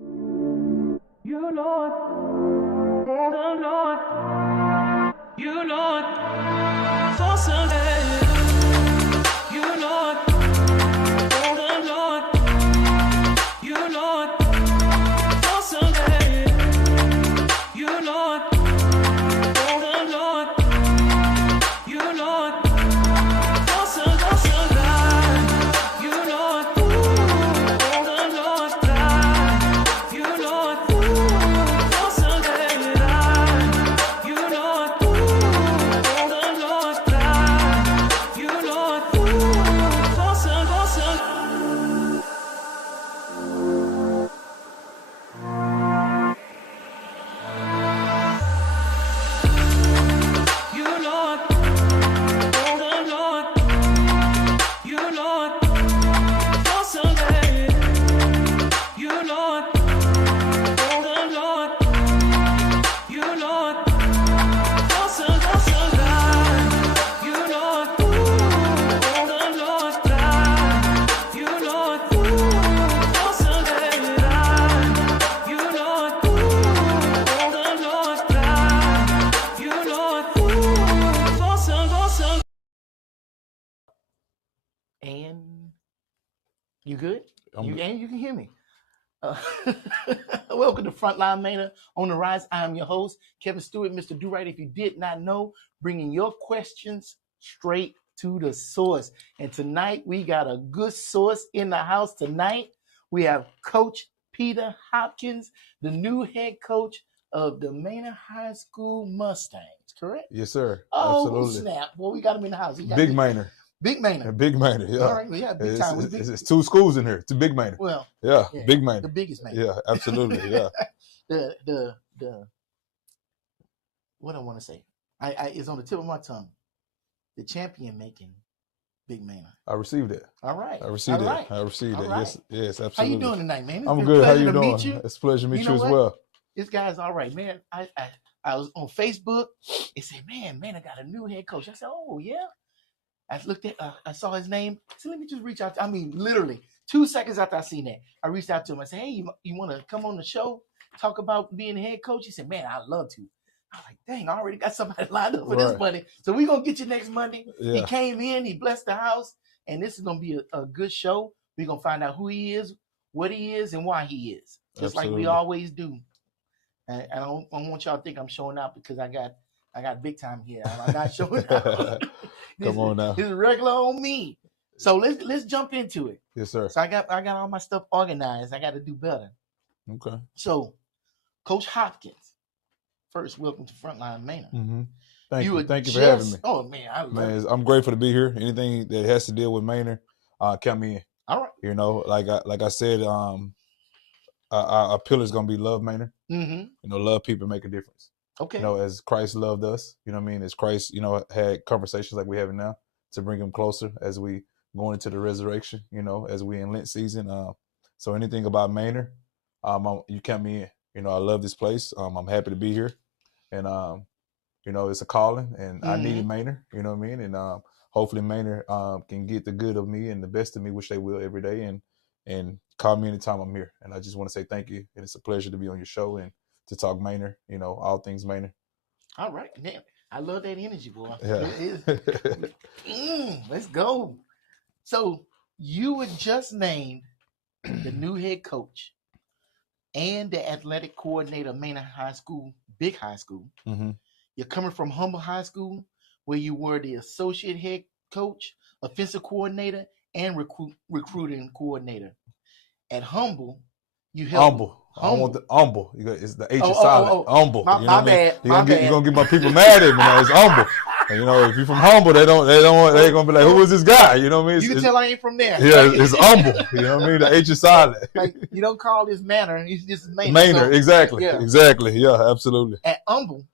You Lord, the Lord, you Lord, for Sunday. You Lord, the Lord, you Lord, for Sunday. You Lord, the Lord, you Lord, for Sunday. You Lord, the Lord, you Lord, for Sunday. You Lord, the Lord, you Lord, for Sunday. You Lord, the Lord, you Lord, for Sunday. You Lord, the Lord, you Lord, for Sunday. You Lord, the Lord, you Lord, for Sunday. You Lord, the Lord, you Lord, for Sunday. And you good? You can hear me. Welcome to Frontline Manor on the Rise. I am your host, Kevin Stewart, Mr. Durite. If you did not know, bringing your questions straight to the source. And tonight we got a good source in the house. Tonight we have Coach Peter Hopkins, the new head coach of the Manor High School Mustangs. Correct? Yes, sir. Oh, Absolutely. snap! Well, we got him in the house. Big Manor. Big Manor. Big Manor. Yeah. All right, yeah, big time. It's two schools in here. It's a Big Manor. Well, Yeah, Big Manor. the biggest Manor. Yeah, absolutely. Yeah. the what I want to say, I it's on the tip of my tongue. The champion making Big Manor. I received it. All right. I received All it. right. I received All it. right. Yes, absolutely. How you doing tonight, man? It's I'm been a good. How pleasure you to doing? meet you. It's a pleasure to meet You you know as what? well. This guy's all right, man. I was on Facebook. It said, man, I got a new head coach. I said, oh yeah. I looked at, I saw his name. So let me just reach out. I mean, literally 2 seconds after I seen that, I reached out to him. I said, hey, you want to come on the show, talk about being a head coach? He said, man, I'd love to. I was like, dang, I already got somebody lined up for this Monday. So we're going to get you next Monday. Yeah. He came in, he blessed the house, and this is going to be a good show. We're going to find out who he is, what he is, and why he is. Just Absolutely. Like we always do. And I don't want y'all to think I'm showing out because I got big time here. I'm not showing out. Come on now. This is regular on me. So let's jump into it. Yes, sir. So I got all my stuff organized. I got to do better. Okay. So, Coach Hopkins, first, welcome to Frontline Manor. Mm-hmm. Thank you for having me. Oh man, I'm grateful to be here. Anything that has to deal with Manor, count me in. All right. You know, like I said, our pillar is gonna be love Manor. Mm-hmm. You know, love people, make a difference. Okay. You know, as Christ loved us, you know what I mean? As Christ, you know, had conversations like we're having now to bring him closer as we going into the resurrection, you know, as we in Lent season. So anything about Manor, you count me in. You know, I love this place. I'm happy to be here. And, you know, it's a calling and I needed Manor, you know what I mean? And hopefully Manor can get the good of me and the best of me, which they will every day, and call me anytime I'm here. And I just want to say thank you. And it's a pleasure to be on your show and to talk Manor, you know, all things Manor. All right. Man, I love that energy, boy. Yeah. Let's go. So you were just named the new head coach and the athletic coordinator of Manor High School, big high school. Mm-hmm. You're coming from Humble High School, where you were the associate head coach, offensive coordinator, and recruiting coordinator. At Humble, you helped. I want the humble. It's the H is silent. Humble. My bad. You're gonna get my people mad at me now. It's humble. And, you know, if you're from Humble, they're gonna be like, who is this guy? You know what I mean? You can tell I ain't from there. Yeah, it's humble. You know what I mean? The H is silent. Like, you don't call this Manor. It's just Manor. Manor, exactly. Yeah. Exactly. Yeah, absolutely. At Humble,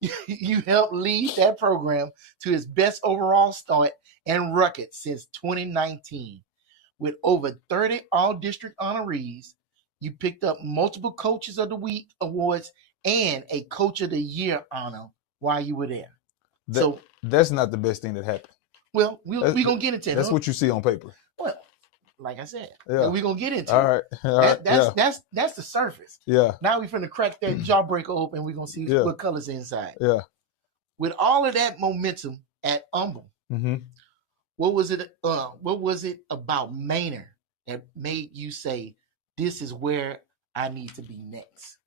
you helped lead that program to its best overall start and record since 2019. With over 30 all-district honorees, you picked up multiple Coaches of the Week awards and a Coach of the Year honor while you were there. That's not the best thing that happened. Well, we're going to get into it. That's what you see on paper. Well, like I said, Yeah. we're gonna get into All right. All right. that's the surface. Yeah. Now we're finna crack that jawbreaker open. We're gonna see Yeah. what colors inside. Yeah. With all of that momentum at Humble, Mm-hmm. what was it? What was it about Manor that made you say, "This is where I need to be next"?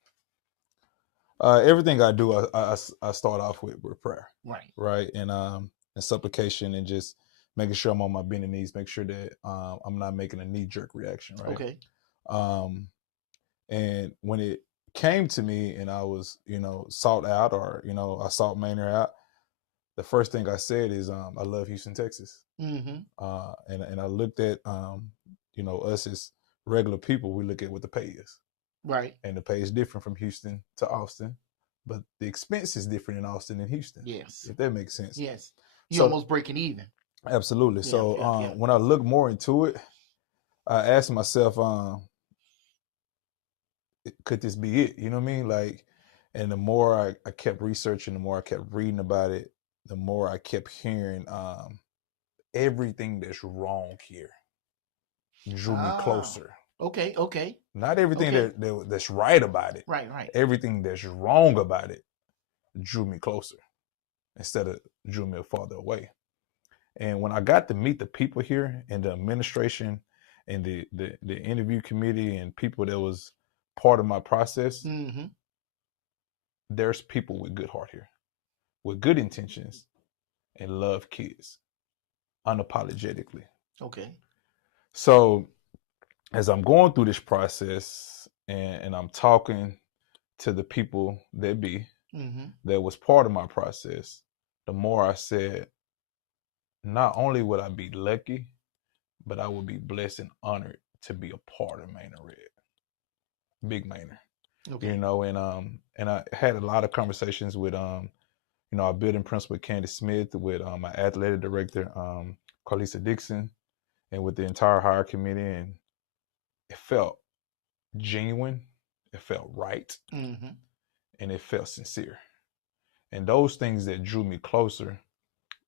Everything I do, I start off with prayer, Right. right, and supplication, and just making sure I'm on my bending knees, make sure that I'm not making a knee jerk reaction, right? Okay. And when it came to me, and I was, sought out, or I sought Manor out, the first thing I said is, I love Houston, Texas, Mm-hmm. and I looked at, us as regular people, we look at what the pay is. Right. And the pay is different from Houston to Austin, but the expense is different in Austin and Houston. Yes. If that makes sense. Yes. You're almost breaking even. Absolutely. Yeah, So when I look more into it, I asked myself, could this be it? You know what I mean? Like, and the more I kept researching, the more I kept reading about it, the more I kept hearing everything that's wrong here drew me closer. Okay. Not everything that's right about it. Right. Everything that's wrong about it drew me closer instead of drew me farther away. And when I got to meet the people here and the administration and the interview committee and people that was part of my process, Mm-hmm. there's people with good heart here, with good intentions, and love kids unapologetically. Okay. So as I'm going through this process and I'm talking to the people that that was part of my process, the more I said, not only would I be lucky, but I would be blessed and honored to be a part of Manor Red, Big Manor. Okay. And I had a lot of conversations with our building principal Candace Smith, with my athletic director Carlisa Dixon, and with the entire hire committee, and it felt genuine, it felt right, and it felt sincere. And those things that drew me closer,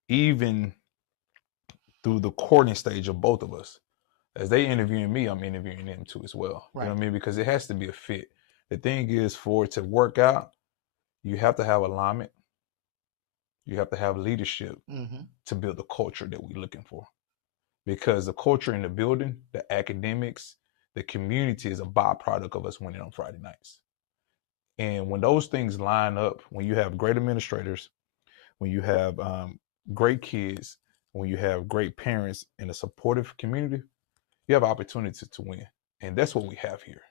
even through the courting stage of both of us. As they interviewing me, I'm interviewing them too as well. Right. You know what I mean? Because it has to be a fit. The thing is, for it to work out, you have to have alignment. You have to have leadership to build the culture that we're looking for. Because the culture in the building, the academics, the community is a byproduct of us winning on Friday nights. And when those things line up, when you have great administrators, when you have great kids, when you have great parents and a supportive community, you have opportunity to win. And that's what we have here.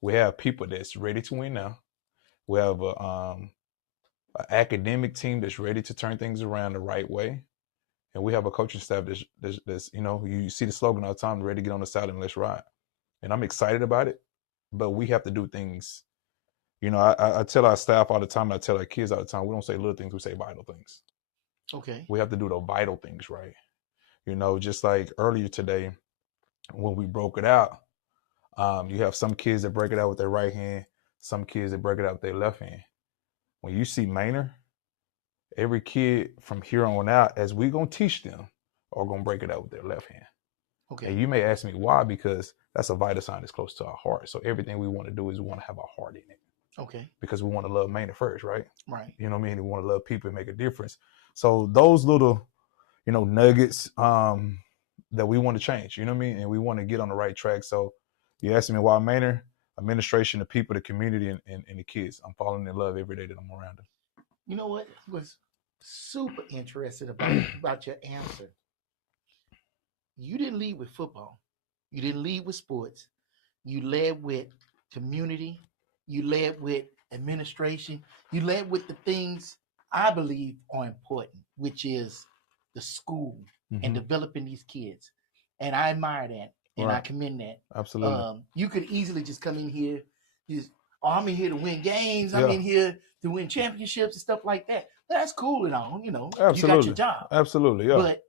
We have people that's ready to win now. We have an academic team that's ready to turn things around the right way. And we have a coaching staff that's you see the slogan all the time, ready to get on the side and let's ride. And I'm excited about it, but we have to do things. I tell our staff all the time, and I tell our kids all the time, we don't say little things, we say vital things. Okay. We have to do the vital things right. Just like earlier today, when we broke it out, you have some kids that break it out with their right hand, some kids that break it out with their left hand. When you see Manor, every kid from here on out, as we gonna teach them, are gonna break it out with their left hand. Okay. And you may ask me why, because that's a vital sign that's close to our heart. So everything we want to do is we want to have a heart in it. Okay. Because we want to love Manor first, right? Right. You know what I mean? We want to love people and make a difference. So those little, nuggets that we want to change, you know what I mean? And we want to get on the right track. So you asking me why Manor? Administration, the people, the community, and the kids. I'm falling in love every day that I'm around them. You know what? I was super interested about your answer. You didn't lead with football. You didn't lead with sports. You led with community. You led with administration. You led with the things I believe are important, which is the school and developing these kids. And I admire that. And I commend that. Absolutely. You could easily just come in here, I'm in here to win games. I'm in here to win championships and stuff like that. That's cool and all, Absolutely. You got your job. Absolutely, yeah. But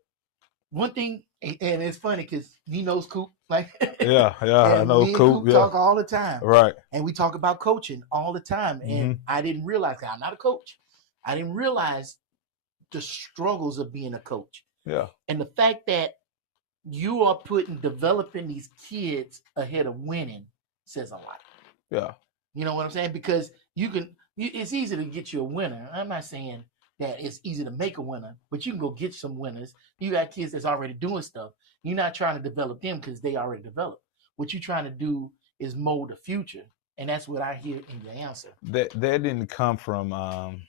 one thing, and it's funny because he knows Coop, like yeah, I know me Coop. And Coop talk all the time, right? And we talk about coaching all the time. And I didn't realize I'm not a coach. I didn't realize the struggles of being a coach. Yeah, and the fact that you are developing these kids ahead of winning says a lot. Yeah. You know what I'm saying? Because it's easy to get you a winner. I'm not saying that it's easy to make a winner, but you can go get some winners. You got kids that's already doing stuff. You're not trying to develop them because they already developed. What you're trying to do is mold the future. And that's what I hear in your answer. That didn't come from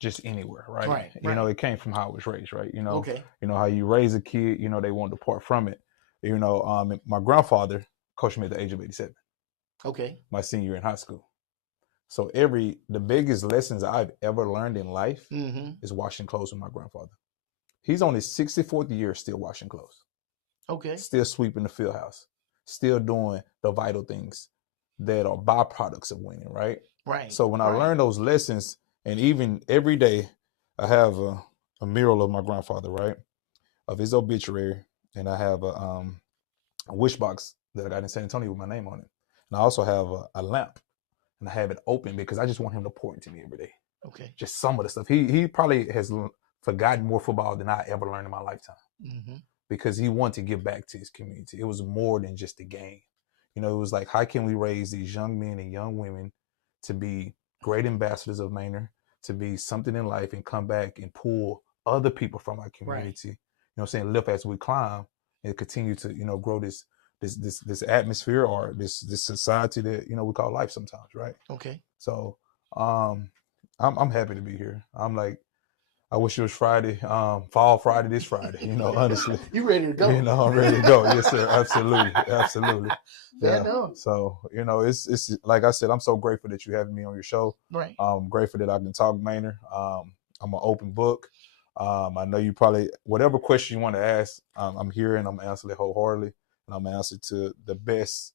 just anywhere, right? Right. You know, it came from how I was raised, right? You know, Okay. you know how you raise a kid, you know, they won't depart from it. You know, my grandfather coached me at the age of 87. Okay. My senior year in high school. So the biggest lessons I've ever learned in life is washing clothes with my grandfather. He's on his 64th year still washing clothes. Okay. Still sweeping the field house. Still doing the vital things that are byproducts of winning, right? Right. So when I learned those lessons, and even every day I have a mural of my grandfather, right? Of his obituary. And I have a wish box that I got in San Antonio with my name on it. And I also have a lamp. And I have it open because I just want him to pour into me every day. Okay. Just some of the stuff. He probably has forgotten more football than I ever learned in my lifetime. Because he wanted to give back to his community. It was more than just a game. You know, it was like, how can we raise these young men and young women to be great ambassadors of Manor, to be something in life and come back and pull other people from our community, you know what I'm saying, lift as we climb and continue to, you know, grow this atmosphere or this society that, you know, we call life sometimes, right? Okay. So I'm happy to be here. I'm like, I wish it was Friday, fall Friday, this Friday, you know, honestly. You ready to go? You know, I'm ready to go. Yes, sir. Absolutely. Absolutely. Yeah. So, you know, it's like I said, I'm so grateful that you have me on your show. Right. I'm grateful that I can talk Manor. I'm an open book. I know you probably, whatever question you want to ask, I'm here and I'm going to answer it wholeheartedly. And I'm going to answer to the best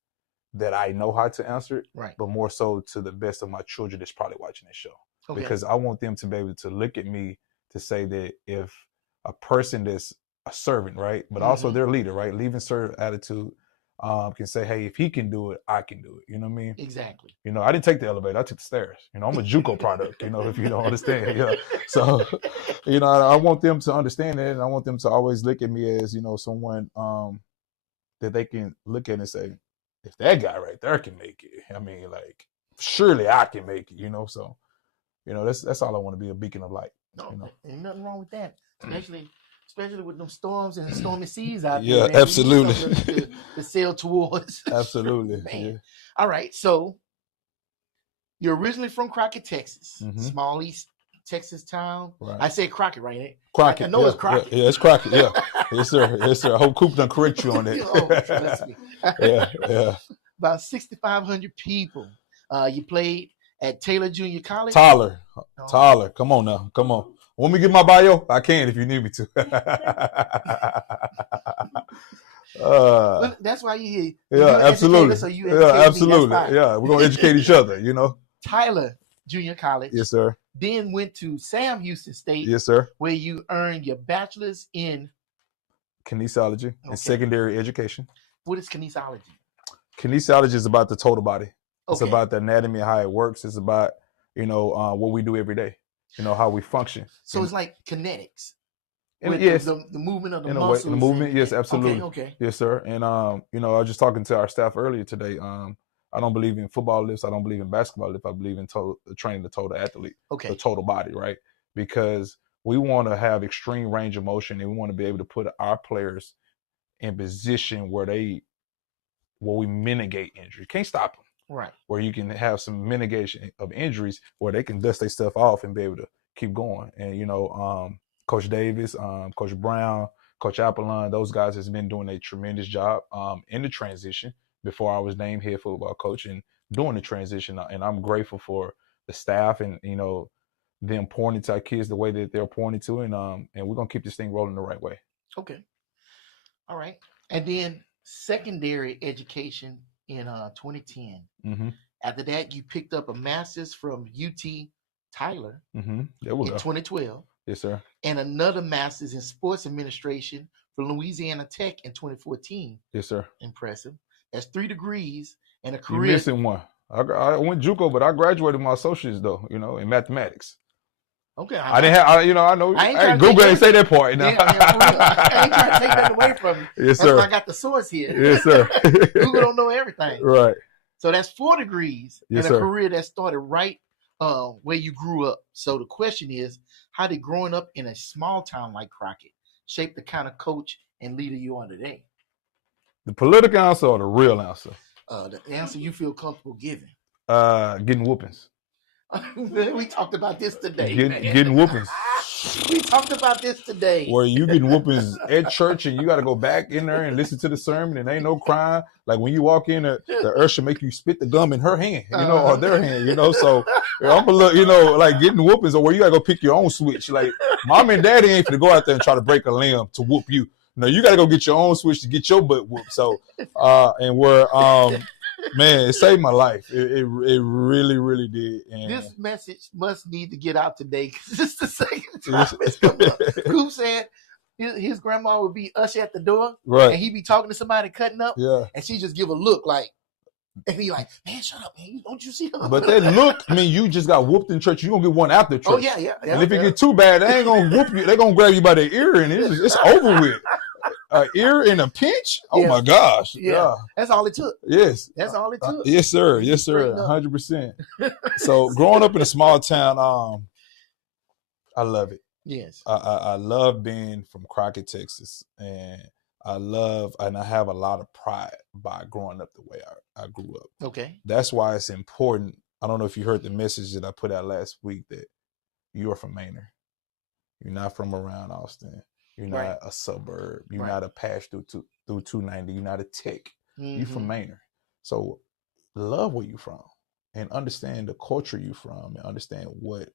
that I know how to answer it. Right. But more so to the best of my children that's probably watching this show. Okay. Because I want them to be able to look at me to say that if a person that's a servant, right, but also their leader, right, leaving servant attitude, can say, hey, if he can do it, I can do it. You know what I mean? Exactly. You know, I didn't take the elevator, I took the stairs. You know, I'm a JUCO product, you know, if you don't understand. Yeah. So, you know, I want them to understand it, and I want them to always look at me as, you know, someone that they can look at and say, if that guy right there can make it, I mean, like, surely I can make it, you know. So, you know, that's all I want to be, a beacon of light. No, you know? Ain't nothing wrong with that. Especially with them storms and stormy seas out there. Yeah, Man. absolutely. To sail towards. Absolutely. Man. Yeah. All right. So you're originally from Crockett, Texas. Small East Texas town. Right. I say Crockett, right? Crockett. I know it's Crockett. Yeah, it's Crockett. Yeah. Yes, sir. Yes, sir. I hope Coop done correct you on that. Trust me. Yeah. About 6,500 people. You played at Taylor Junior College. Tyler. Come on now. Come on. Want me to get my bio? I can if you need me to. That's why you here. Yeah, absolutely. So you absolutely. Yeah, we're gonna educate each other. You know. Tyler Junior College. Yes, sir. Then went to Sam Houston State. Yes, sir. Where you earned your bachelor's in kinesiology and secondary education. What is kinesiology? Kinesiology is about the total body. It's about the anatomy and how it works. It's about, you know, what we do every day. You know, how we function. So it's like kinetics. Yes. The movement of the in muscles. The movement, yes, absolutely. Okay. Yes, sir. And, you know, I was just talking to our staff earlier today. I don't believe in football lifts. I don't believe in basketball lifts. I believe in training the total athlete, the total body, right? Because we want to have extreme range of motion, and we want to be able to put our players in position where we mitigate injury. Can't stop them. Right. Where you can have some mitigation of injuries where they can dust their stuff off and be able to keep going. And, you know, Coach Davis, Coach Brown, Coach Apollon, those guys has been doing a tremendous job in the transition before I was named head football coach and doing the transition. And I'm grateful for the staff and, you know, them pouring into our kids the way that they're pouring into, and we're going to keep this thing rolling the right way. Okay. All right. And then secondary education in 2010. After that, you picked up a master's from UT Tyler in 2012. Yes, sir. And another master's in sports administration from Louisiana Tech in 2014. Yes, sir. Impressive. That's 3 degrees and a career. You're missing one. I went JUCO, but I graduated my associates, though, you know, in mathematics. Okay. I didn't have, I know. I ain't Hey, trying to Google take ain't say that part. Yeah, yeah, for real. I ain't trying to take that away from you. Yes, That's sir. why I got the source here. Yes, sir. Google don't know everything. Right. So that's 4 degrees Yes, in a sir. career that started right where you grew up. So the question is, how did growing up in a small town like Crockett shape the kind of coach and leader you are today? The political answer or the real answer? The answer you feel comfortable giving. Getting whoopings. We talked about this today. Getting whoopings. We talked about this today. Where you getting whoopings at church and you got to go back in there and listen to the sermon and ain't no crying. Like when you walk in, the usher make you spit the gum in her hand, or their hand, So I'm a little, like getting whoopings or where you got to go pick your own switch. Like mom and daddy ain't finna go out there and try to break a limb to whoop you. No, you got to go get your own switch to get your butt whooped. So, and where, man, it saved my life. It really, really did. And this message must need to get out today because it's the second time it's come up. Coop said his grandma would be usher at the door, right, and he'd be talking to somebody cutting up, yeah, and she just give a look like, and be like, "Man, shut up, man! Don't you see?" But that look, you just got whooped in church. You gonna get one after church. Oh yeah. And if it get too bad, they ain't gonna whoop you. They gonna grab you by the ear, and it's over with. An ear in a pinch? Oh my gosh! Yeah, that's all it took. Yes, that's all it took. Yes, sir. Yes, sir. 100%. So growing up in a small town, I love it. Yes, I love being from Crockett, Texas, and I have a lot of pride by growing up the way I grew up. Okay, that's why it's important. I don't know if you heard the message that I put out last week that you are from Manor. You're not from around Austin. You're not a suburb. You're not a pass through 290. You're not a tech. Mm-hmm. You're from Manor. So love where you're from and understand the culture you're from and understand what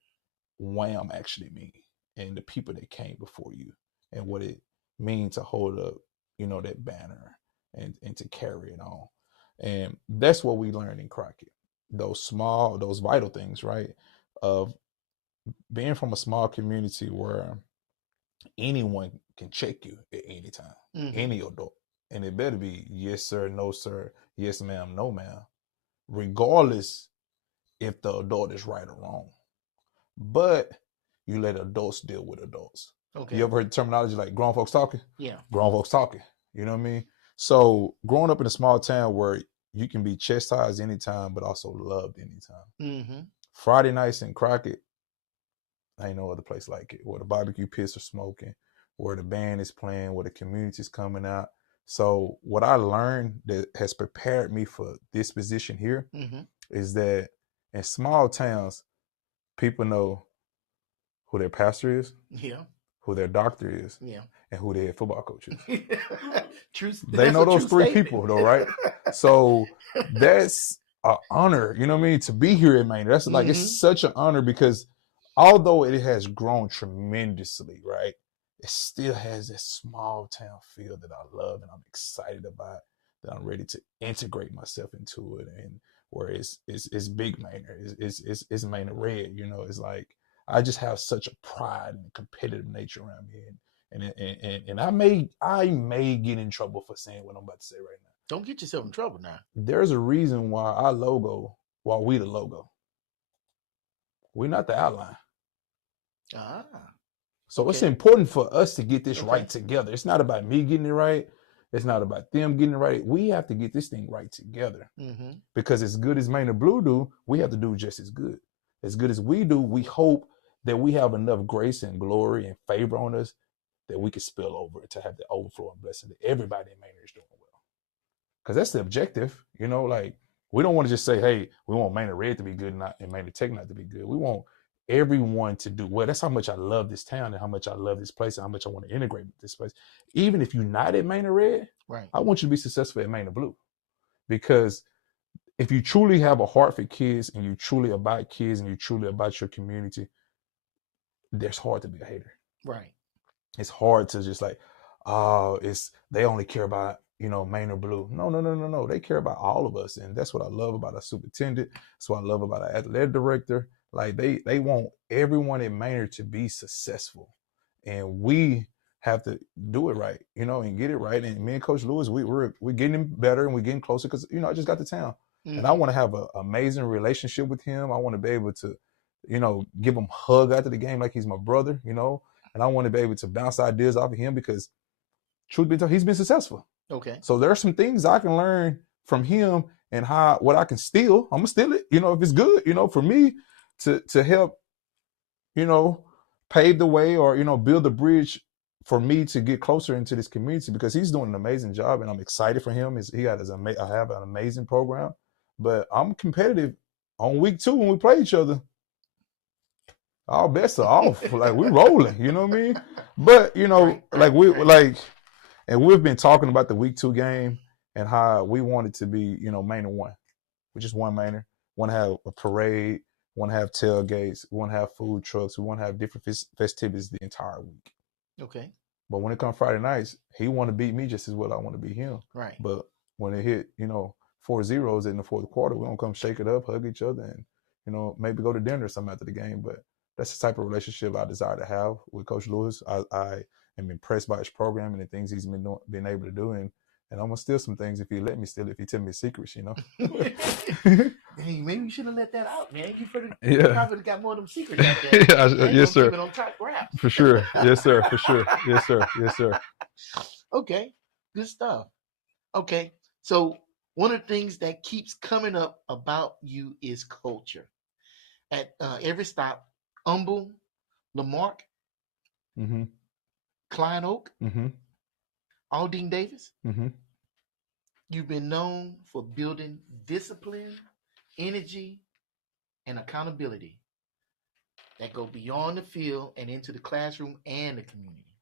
WHAM actually means and the people that came before you and what it means to hold up, that banner and to carry it on. And that's what we learned in Crockett. Those vital things, right? Of being from a small community where anyone can check you at any time, any adult. And it better be yes, sir, no, sir, yes, ma'am, no, ma'am, regardless if the adult is right or wrong. But you let adults deal with adults. Okay. You ever heard the terminology like grown folks talking? Yeah. Grown folks talking. You know what I mean? So growing up in a small town where you can be chastised anytime, but also loved anytime. Mm-hmm. Friday nights in Crockett, ain't no other place like it, where the barbecue pits are smoking, where the band is playing, where the community is coming out. So what I learned that has prepared me for this position here is that in small towns, people know who their pastor is, who their doctor is, and who their head football coach is. They know those three people though, right? So that's an honor, to be here at Manor. That's like, it's such an honor because although it has grown tremendously, right, it still has this small town feel that I love and I'm excited about, that I'm ready to integrate myself into it, and where it's big Manor, it's Manor red, it's like I just have such a pride and competitive nature around me, and I may get in trouble for saying what I'm about to say right now. Don't get yourself in trouble now. There's a reason why we the logo. We're not the outline. So it's important for us to get this right together. It's not about me getting it right. It's not about them getting it right. We have to get this thing right together. Because as good as Manor Blue do, we have to do just as good. As good as we do, we hope that we have enough grace and glory and favor on us that we can spill over to have the overflow and blessing that everybody in Manor is doing well. Because that's the objective. Like we don't want to just say, hey, we want Manor Red to be good and Manor Tech not to be good. We want everyone to do well. That's how much I love this town and how much I love this place and how much I want to integrate with this place. Even if you're not at Manor Red, I want you to be successful at Manor Blue. Because if you truly have a heart for kids and you truly about kids and you truly about your community, it's hard to be a hater. Right. It's hard to just like, they only care about, Manor Blue. No. They care about all of us. And that's what I love about our superintendent. That's what I love about our athletic director. Like they want everyone in Manor to be successful, and we have to do it right, and get it right. And me and Coach Lewis, we're getting better and we're getting closer because I just got to town, and I want to have an amazing relationship with him. I want to be able to give him a hug after the game like he's my brother, and I want to be able to bounce ideas off of him because, truth be told, he's been successful. Okay. So there are some things I can learn from him and what I can steal. I'm gonna steal it, if it's good, for me to help, pave the way or build the bridge for me to get closer into this community because he's doing an amazing job and I'm excited for him. I have an amazing program, but I'm competitive on week 2 when we play each other. Our bets are off, like we're rolling, you know what I mean? But and we've been talking about the week 2 game and how we want it to be, Manor 1. We just one Manor. Want to have a parade. Want to have tailgates. We want to have food trucks. We want to have different festivities the entire week. Okay. But when it comes Friday nights, he want to beat me just as well I want to beat him. Right. But when it hit, 4-0 in the fourth quarter, we don't come shake it up, hug each other, and maybe go to dinner or something after the game. But that's the type of relationship I desire to have with Coach Lewis. I am impressed by his program and the things he's been able to do, and I'm gonna steal some things if he let me steal it, if he tell me secrets, Hey, maybe you should have let that out, man. You probably got more of them secrets out there. Yes, sir. Keep it on top wraps. For sure. Yes, sir. For sure. Yes, sir. Yes, sir. Okay. Good stuff. Okay. So one of the things that keeps coming up about you is culture. At every stop, Humble, Marque, Mm-hmm. Klein Oak, Mm-hmm. Aldine Davis, Mm-hmm. you've been known for building discipline, energy, and accountability that go beyond the field and into the classroom and the community.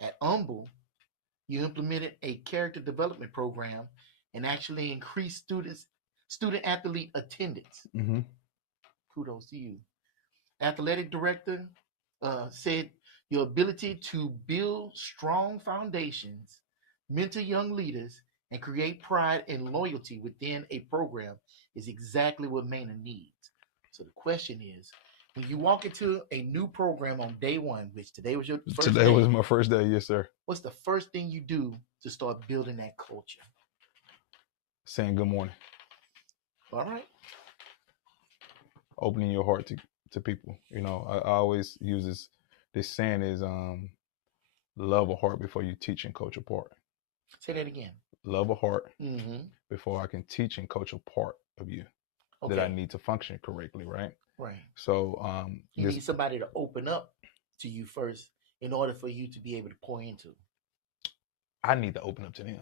At Humble, you implemented a character development program and actually increased student athlete attendance. Mm-hmm. Kudos to you. Athletic director said your ability to build strong foundations, mentor young leaders, and create pride and loyalty within a program is exactly what Manor needs. So the question is, when you walk into a new program on day 1, which today was your first Today day, was my first day, yes, sir. what's the first thing you do to start building that culture? Saying good morning. All right. Opening your heart to people. I always use this saying is love a heart before you teach and coach a part. Say that again. Love a heart Mm-hmm. before I can teach and coach a part of you that I need to function correctly, right? Right. So you need somebody to open up to you first in order for you to be able to pour into. I need to open up to them.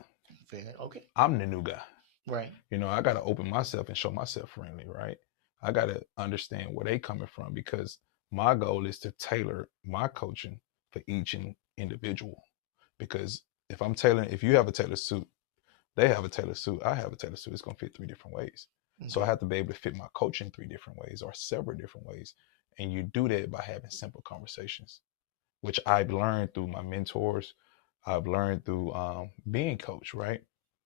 Fair. Okay. I'm the new guy. Right. I got to open myself and show myself friendly, right? I got to understand where they coming from because my goal is to tailor my coaching for each individual. Because if you have a tailored suit, they have a tailored suit, I have a tailored suit, it's going to fit 3 different ways. Mm-hmm. So I have to be able to fit my coaching 3 different ways or several different ways. And you do that by having simple conversations, which I've learned through my mentors. I've learned through being coached, right?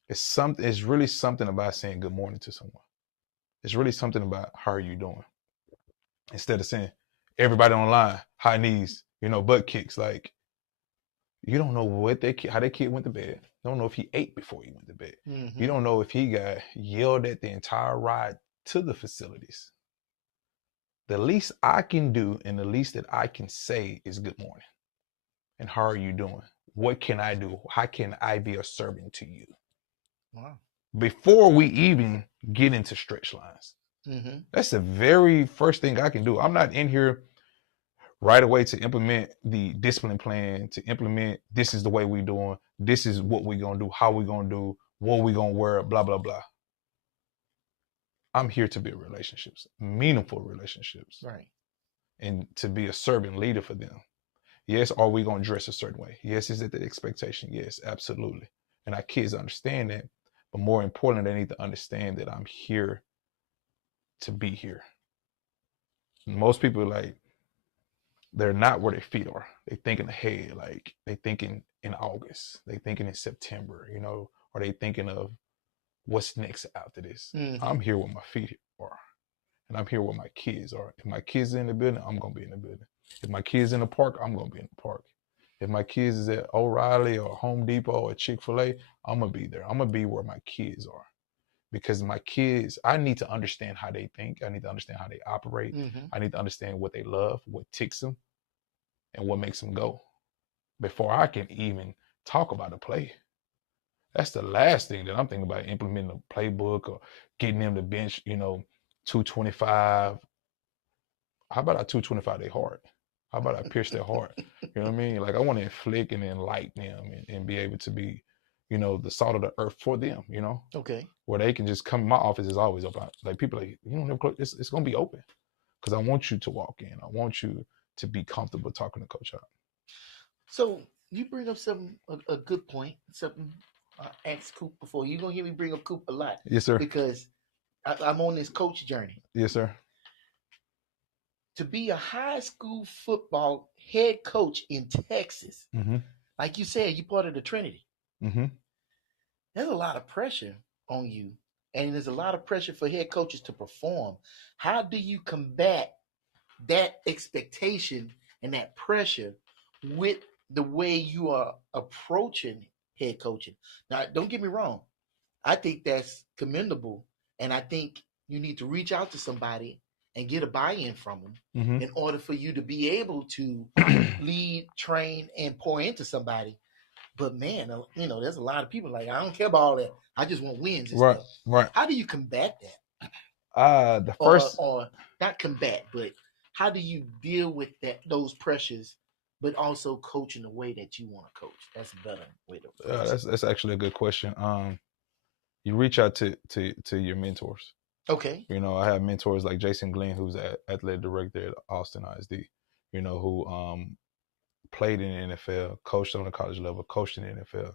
It's really something about saying good morning to someone. It's really something about how are you doing? Instead of saying everybody online, high knees, butt kicks. Like you don't know how that kid went to bed. You don't know if he ate before he went to bed. Mm-hmm. You don't know if he got yelled at the entire ride to the facilities. The least I can do and the least that I can say is good morning. And how are you doing? What can I do? How can I be a servant to you? Wow. Before we even get into stretch lines. Mm-hmm. That's the very first thing I can do. I'm not in here right away to implement the discipline plan, to implement this is the way we doing, this is what we're going to do, how we're going to do, what we're going to wear, blah, blah, blah. I'm here to build relationships, meaningful relationships. Right. And to be a servant leader for them. Yes, are we going to dress a certain way? Yes, is it the expectation? Yes, absolutely. And our kids understand that. But more important, they need to understand that I'm here to be here. Most people, they're not where their feet are. They thinking ahead, they thinking in August. They thinking in September, or they thinking of what's next after this. Mm-hmm. I'm here where my feet are. And I'm here where my kids are. If my kids are in the building, I'm going to be in the building. If my kids in the park, I'm going to be in the park. If my kids is at O'Reilly or Home Depot or Chick-fil-A, I'm going to be there. I'm going to be where my kids are. because my kids, I need to understand how they think. I need to understand how they operate. Mm-hmm. I need to understand what they love, what ticks them, and what makes them go before I can even talk about a play. That's the last thing that I'm thinking about, implementing a playbook or getting them to bench, 225. How about I 225 their heart? How about I pierce their heart? You know what I mean? Like, I want to inflict and enlighten them and be able to be, the salt of the earth for them, Okay. where they can just come. My office is always open. Like, people like, you don't have, it's going to be open because I want you to walk in. I want you to be comfortable talking to Coach Hop. So you bring up a good point. Something I asked Coop before. You're gonna hear me bring up Coop a lot. Yes, sir. Because I'm on this coach journey. Yes, sir. To be a high school football head coach in Texas, mm-hmm. like you said, you're part of the Trinity. Mm-hmm. There's a lot of pressure on you, and there's a lot of pressure for head coaches to perform. How do you combat that expectation and that pressure with the way you are approaching head coaching? Now, don't get me wrong. I think that's commendable, and I think you need to reach out to somebody and get a buy-in from them mm-hmm. in order for you to be able to lead, train, and pour into somebody. But man, there's a lot of people like, I don't care about all that. I just want wins and Right, stuff. right. How do you combat that? The first, or not combat, but how do you deal with those pressures, but also coach in the way that you want to coach? That's a better way to. That's actually a good question. You reach out to your mentors. Okay. I have mentors like Jason Glenn, who's the athletic director at Austin ISD. Who played in the NFL, coached on the college level, coached in the NFL,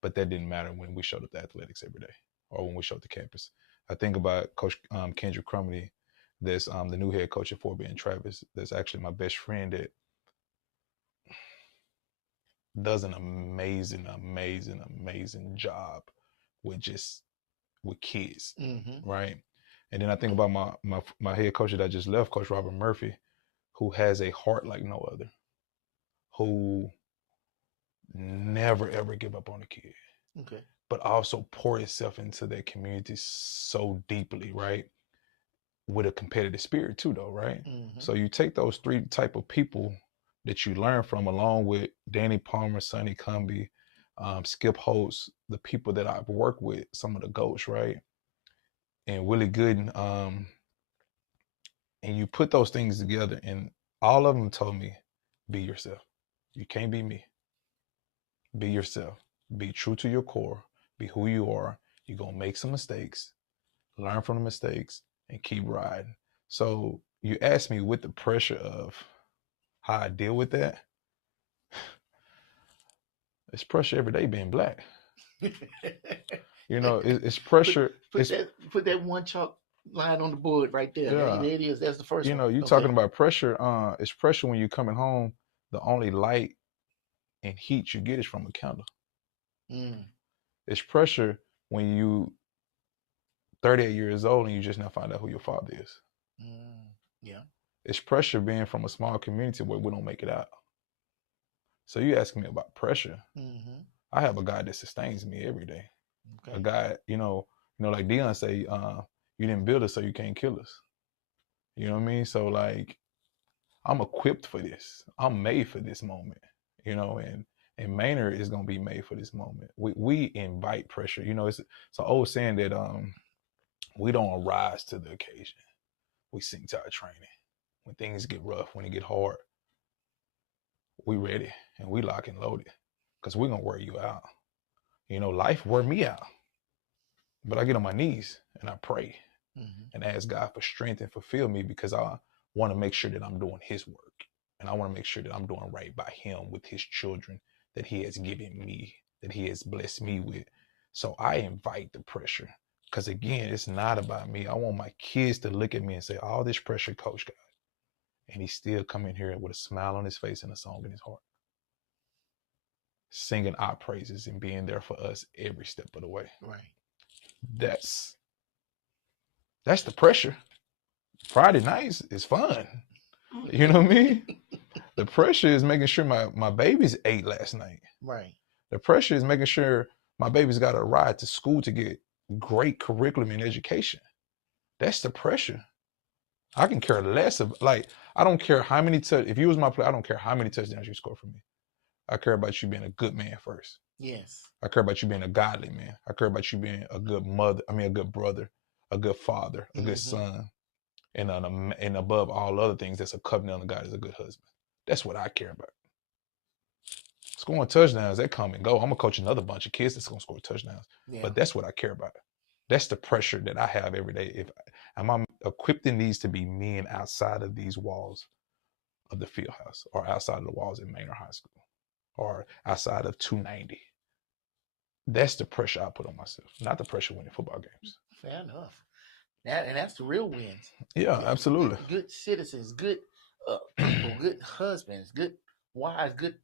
but that didn't matter when we showed up to athletics every day or when we showed up to campus. I think about Coach Kendrick Crumley, that's the new head coach at Fort Bend Travis. That's actually my best friend that does an amazing job with kids, Mm-hmm. right? And then I think about my head coach that I just left, Coach Robert Murphy, who has a heart like no other, who never ever give up on a kid, Okay. but also pour itself into their community so deeply, right? With a competitive spirit too, though, right? Mm-hmm. So you take those three type of people that you learn from, along with Danny Palmer, Sonny Cumby, Skip Holtz, the people that I've worked with, some of the GOATs, right? And Willie Gooden, and you put those things together, and all of them told me, be yourself. You can't be me. Be yourself. Be true to your core. Be who you are. You're going to make some mistakes, learn from the mistakes, and keep riding. So you asked me with the pressure of how I deal with that. It's pressure every day being black. It's pressure. Put that one chalk line on the board right there. Yeah. There it is. That's the first one. You're talking about pressure. It's pressure when you're coming home. The only light and heat you get is from a candle. Mm. It's pressure when you 38 years old and you just now find out who your father is. Yeah. It's pressure being from a small community where we don't make it out. So you asking me about pressure. Mm-hmm. I have a guy that sustains me every day. Okay. A guy, like Dion say, you didn't build us so you can't kill us. You know what I mean? So like, I'm equipped for this. I'm made for this moment, and Manor is going to be made for this moment. We invite pressure. It's an old saying that we don't rise to the occasion. We sink to our training. When things get rough, when it get hard, we ready and we lock and loaded because we're going to wear you out. Life wore me out. But I get on my knees and I pray and ask God for strength and fulfill me because I want to make sure that I'm doing his work. And I want to make sure that I'm doing right by him with his children that he has given me, that he has blessed me with. So I invite the pressure because, again, it's not about me. I want my kids to look at me and say, all this pressure Coach got. And he's still coming here with a smile on his face and a song in his heart, singing our praises and being there for us every step of the way. Right. That's the pressure. Friday nights is fun. You know what I mean? The pressure is making sure my babies ate last night. Right. The pressure is making sure my baby's got a ride to school to get great curriculum and education. That's the pressure. I can care less of, like, I don't care how many if you was my player, I don't care how many touchdowns you score for me. I care about you being a good man first. Yes. I care about you being a godly man. I care about you being a good mother. I mean, a good brother, a good father, a good son, and above all other things, that's a covenant of God as a good husband. That's what I care about. Scoring touchdowns, that come and go. I'm gonna coach another bunch of kids that's gonna score touchdowns, but that's what I care about. That's the pressure that I have every day. If I'm equipping these to be men outside of these walls of the field house, or outside of the walls at Manor High School, or outside of 290. That's the pressure I put on myself, not the pressure winning football games. Fair enough. And that's the real wins. Yeah, absolutely. Good citizens, good people, good husbands, good wives, good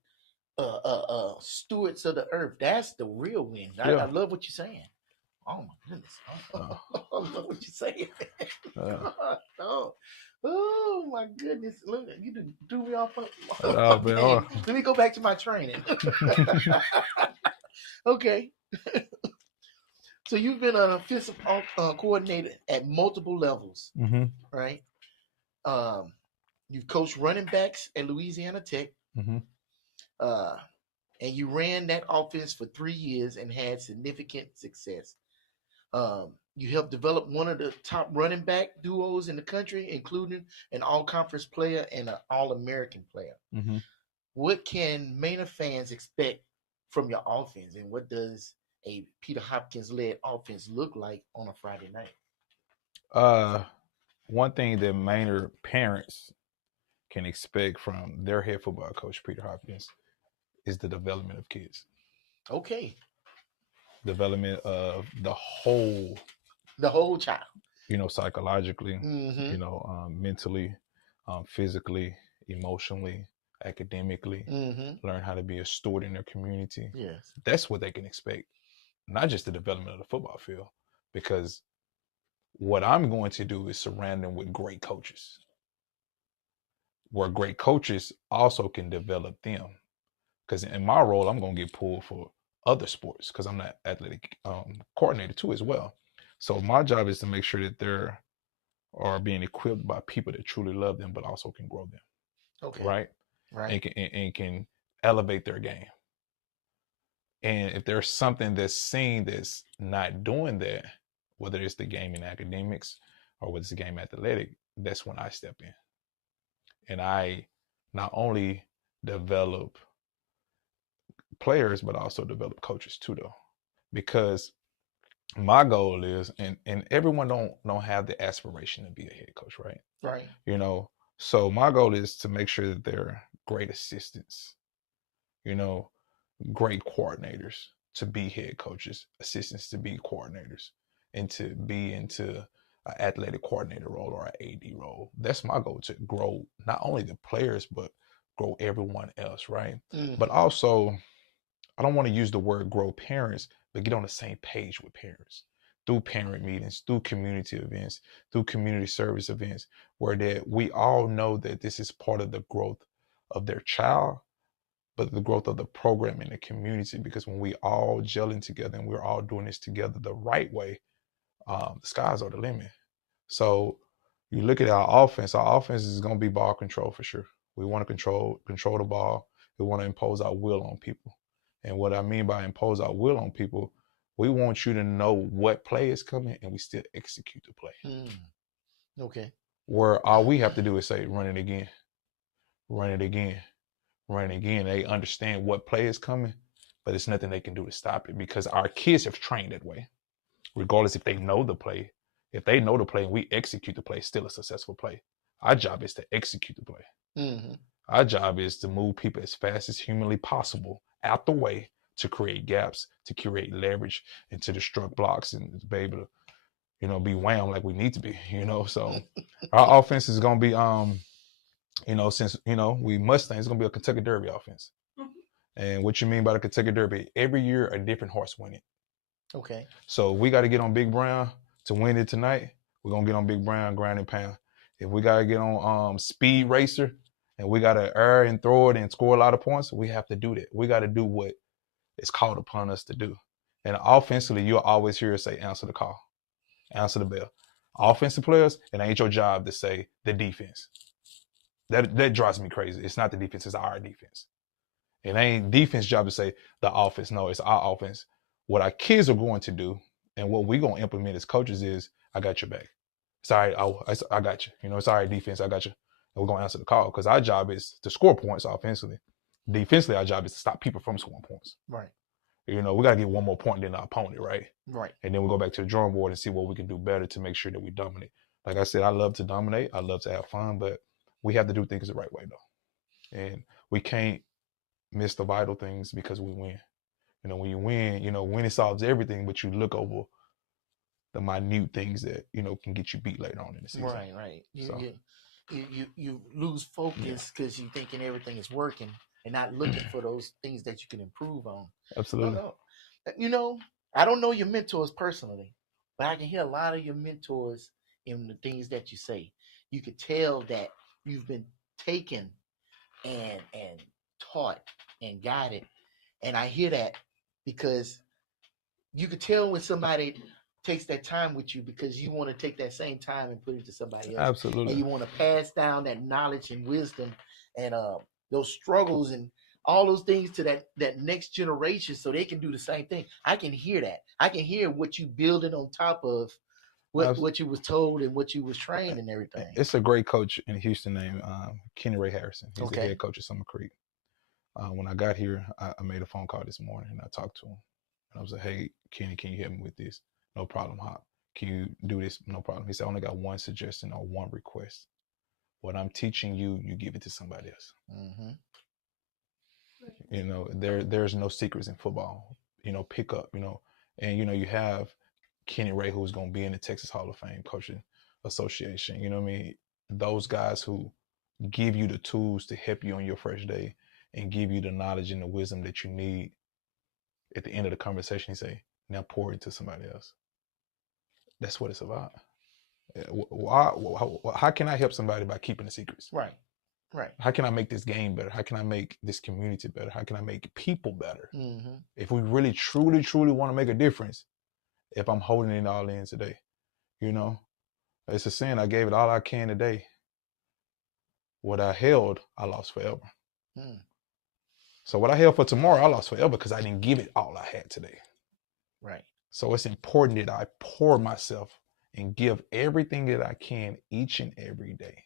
stewards of the earth. That's the real wins. I love what you're saying. Oh my goodness! I love what you're saying. Oh my goodness! Look, you threw me off. Let me go back to my training. Okay. So you've been an offensive coordinator at multiple levels, right? You've coached running backs at Louisiana Tech, and you ran that offense for 3 years and had significant success. You helped develop one of the top running back duos in the country, including an all-conference player and an all-American player. What can Manor fans expect from your offense, and what does a Peter Hopkins-led offense look like on a Friday night? One thing that Manor parents can expect from their head football coach, Peter Hopkins, is the development of kids. Okay. Development of the whole child. Psychologically, mentally, physically, emotionally, academically, learn how to be a steward in their community. Yes. That's what they can expect. Not just the development of the football field, because what I'm going to do is surround them with great coaches, where great coaches also can develop them. Because in my role, I'm going to get pulled for other sports because I'm not athletic coordinator too as well. So my job is to make sure that they're being equipped by people that truly love them, but also can grow them. Okay. Right. And can elevate their game. And if there's something that's seen that's not doing that, whether it's the game in academics or whether it's the game athletic, that's when I step in. And I not only develop players, but also develop coaches too, though, because my goal is, and everyone don't have the aspiration to be a head coach, right? Right. So my goal is to make sure that they're great assistants, great coordinators to be head coaches, assistants to be coordinators, and to be into an athletic coordinator role or an AD role. That's my goal, to grow not only the players, but grow everyone else, right? But also, I don't want to use the word grow parents, but get on the same page with parents through parent meetings, through community events, through community service events, where that we all know that this is part of the growth of their child, but the growth of the program in the community. Because when we all gelling together and we're all doing this together the right way, the skies are the limit. So you look at our offense is going to be ball control for sure. We want to control the ball. We want to impose our will on people. And what I mean by impose our will on people, we want you to know what play is coming and we still execute the play. Okay. Where all we have to do is say, run it again, run it again, run it again. They understand what play is coming, but it's nothing they can do to stop it, because our kids have trained that way. Regardless if they know the play, if they know the play and we execute the play, it's still a successful play. Our job is to execute the play. Our job is to move people as fast as humanly possible out the way to create gaps, to create leverage, and to destruct blocks, and to be able to, be wham like we need to be, So our offense is going to be, since, we Mustangs, it's going to be a Kentucky Derby offense. And what you mean by the Kentucky Derby, every year a different horse win it. Okay. So we got to get on Big Brown to win it tonight. We're going to get on Big Brown, ground and pound. If we got to get on Speed Racer and we got to air and throw it and score a lot of points, we have to do that. We got to do what is called upon us to do. And offensively, you'll always hear us say, answer the call, answer the bell. Offensive players, it ain't your job to say the defense. That drives me crazy. It's not the defense, it's our defense. It ain't defense job to say the offense. No, it's our offense. What our kids are going to do and what we're going to implement as coaches is, I got your back. It's all right. I got you. You know, it's all right, defense. I got you. And we're going to answer the call because our job is to score points offensively. Defensively, our job is to stop people from scoring points. Right. You know, we got to get one more point than our opponent, right? Right. And then we go back to the drawing board and see what we can do better to make sure that we dominate. Like I said, I love to dominate. I love to have fun, but we have to do things the right way, though. And we can't miss the vital things because we win. You know, when you win, you know, winning solves everything, but you look over the minute things that, you know, can get you beat later on in the season. Right, right. You lose focus because you're thinking everything is working and not looking for those things that you can improve on. Absolutely. You know, I don't know your mentors personally, but I can hear a lot of your mentors in the things that you say. You could tell that you've been taken and taught and guided. And I hear that because you could tell when somebody takes that time with you because you want to take that same time and put it to somebody else. Absolutely. And you want to pass down that knowledge and wisdom and those struggles and all those things to that next generation so they can do the same thing. I can hear that. I can hear what you building on top of what you was told and what you was trained and everything. It's a great coach in Houston named Kenny Ray Harrison. He's the head coach at Summer Creek. When I got here, I made a phone call this morning and I talked to him. And I was like, hey, Kenny, can you help me with this? No problem, Hop. Can you do this? No problem. He said, I only got one suggestion or one request. What I'm teaching you, you give it to somebody else. Mm-hmm. You know, there's no secrets in football. You know, pick up, you know. And, you know, you have Kenny Ray, who's going to be in the Texas Hall of Fame Coaching Association. You know what I mean? Those guys who give you the tools to help you on your first day and give you the knowledge and the wisdom that you need. At the end of the conversation, you say, now pour it to somebody else. That's what it's about. How can I help somebody by keeping the secrets? Right. Right. How can I make this game better? How can I make this community better? How can I make people better? Mm-hmm. If we really, truly, truly want to make a difference, if I'm holding it all in today, you know, it's a sin. I gave it all I can today. What I held, I lost forever. So what I held for tomorrow, I lost forever because I didn't give it all I had today. Right. So it's important that I pour myself and give everything that I can each and every day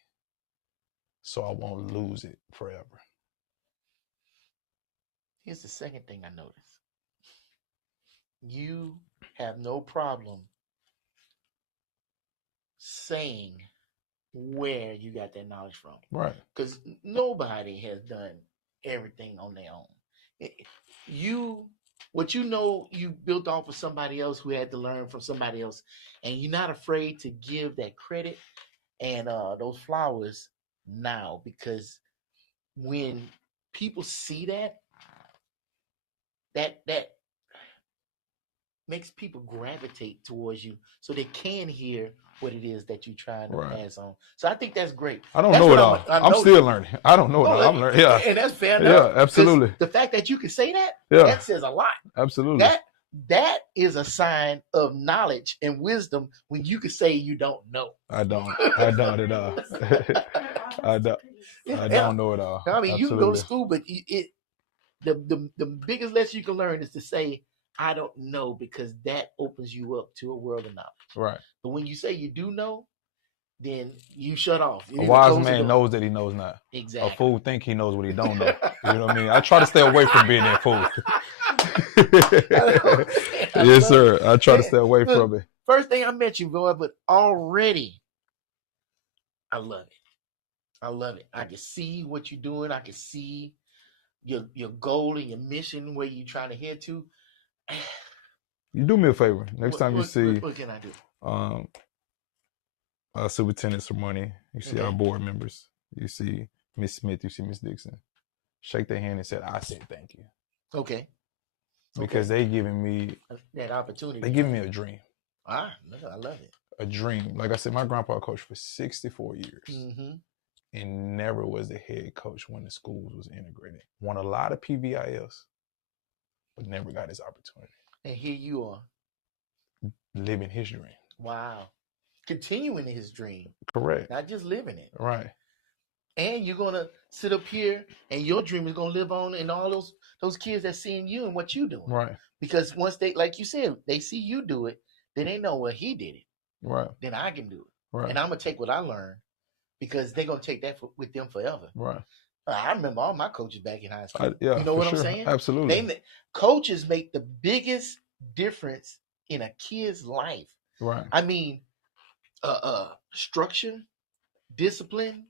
so I won't lose it forever. Here's the second thing I noticed. You have no problem saying where you got that knowledge from. Right. Because nobody has done everything on their own. What you know, you built off of somebody else who had to learn from somebody else. And you're not afraid to give that credit and those flowers now. Because when people see that makes people gravitate towards you so they can hear what it is that you're trying to pass on. So I think that's great. I don't know it all. I'm still learning. I don't know it all. I'm learning. Yeah. And that's fair enough. Yeah, absolutely. The fact that you can say that, that says a lot. Absolutely. That is a sign of knowledge and wisdom when you can say you don't know. I don't at all. I don't know it all. I mean, you can go to school, but the biggest lesson you can learn is to say, I don't know, because that opens you up to a world of knowledge. Right. But when you say you do know, then you shut off. A wise man knows that he knows not. Exactly. A fool think he knows what he don't know. You know what I mean? I try to stay away from being that fool. Yes, sir. I try to stay away from it. First thing I met you, boy, but already I love it. I love it. I can see what you're doing. I can see your goal and your mission, where you're trying to head to. You do me a favor. Next time you see what can I do? Superintendent Sermoni, you see our board members, you see Miss Smith, you see Miss Dixon. Shake their hand and say, I said thank you. Okay. Because they giving me that opportunity. They giving me a dream. I love it. A dream. Like I said, my grandpa coached for 64 years and never was the head coach when the schools was integrated. Won a lot of PBIS, but never got his opportunity. And here you are. living his dream. Wow. Continuing his dream, Correct. not just living it. Right. And you're gonna sit up here, and your dream is gonna live on in all those kids that seeing you and what you doing. Right. Because once they, like you said, they see you do it, then they know, well, he did it. Right. Then I can do it. Right. And I'm gonna take what I learned, because they're gonna take that with them forever. Right. I remember all my coaches back in high school. Yeah, you know what sure. I'm saying? Absolutely. Coaches make the biggest difference in a kid's life. Right. I mean, structure, discipline,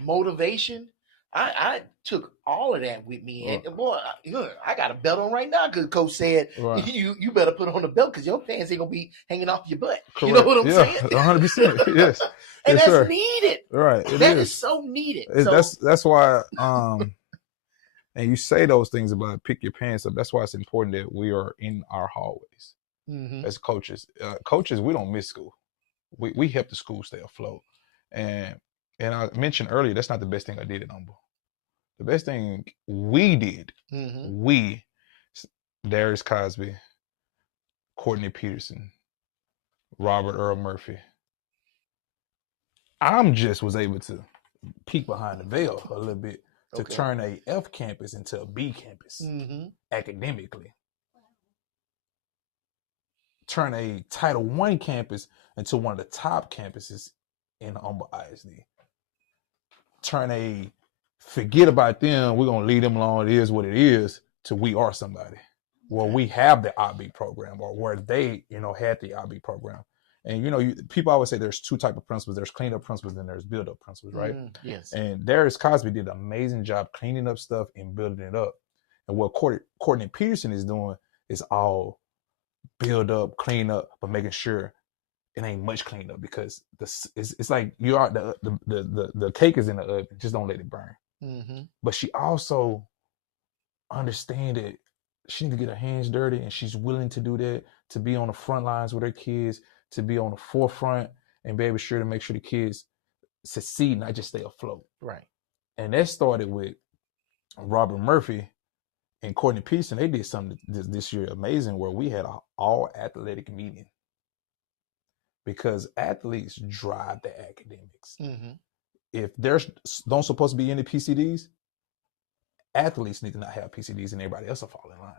motivation. I took all of that with me, and boy, I got a belt on right now because Coach said, right. you better put on the belt because your pants ain't gonna be hanging off your butt. Correct. You know what I'm saying? 100%. Yes, and yes, that's sir. needed. Right, that is so needed. That's why. And you say those things about pick your pants up. That's why it's important that we are in our hallways as coaches. Coaches, we don't miss school. We help the school stay afloat. And I mentioned earlier, that's not the best thing I did at Humble. The best thing we did, Darius Cosby, Courtney Peterson, Robert Earl Murphy. I'm just was able to peek behind the veil a little bit to turn a F campus into a B campus academically. Turn a Title I campus into one of the top campuses in Humble ISD. Turn a forget about them, we're going to leave them alone, it is what it is, to we are somebody. Where we have the IB program, or where they, had the IB program. And, people always say there's two types of principals. There's clean-up principals and there's build-up principals, right? Yes. And Darius Cosby did an amazing job cleaning up stuff and building it up. And what Courtney Peterson is doing is all build up, clean up, but making sure it ain't much cleaned up, because it's like you are the cake is in the oven, just don't let it burn. But she also understands that she needs to get her hands dirty, and she's willing to do that, to be on the front lines with her kids, to be on the forefront and be able to make sure the kids succeed, not just stay afloat. Right. And that started with Robert Murphy and Courtney Peterson. They did something this year amazing, where we had an all athletic meeting, because athletes drive the academics. If there's don't supposed to be any PCDs, athletes need to not have PCDs, and everybody else will fall in line.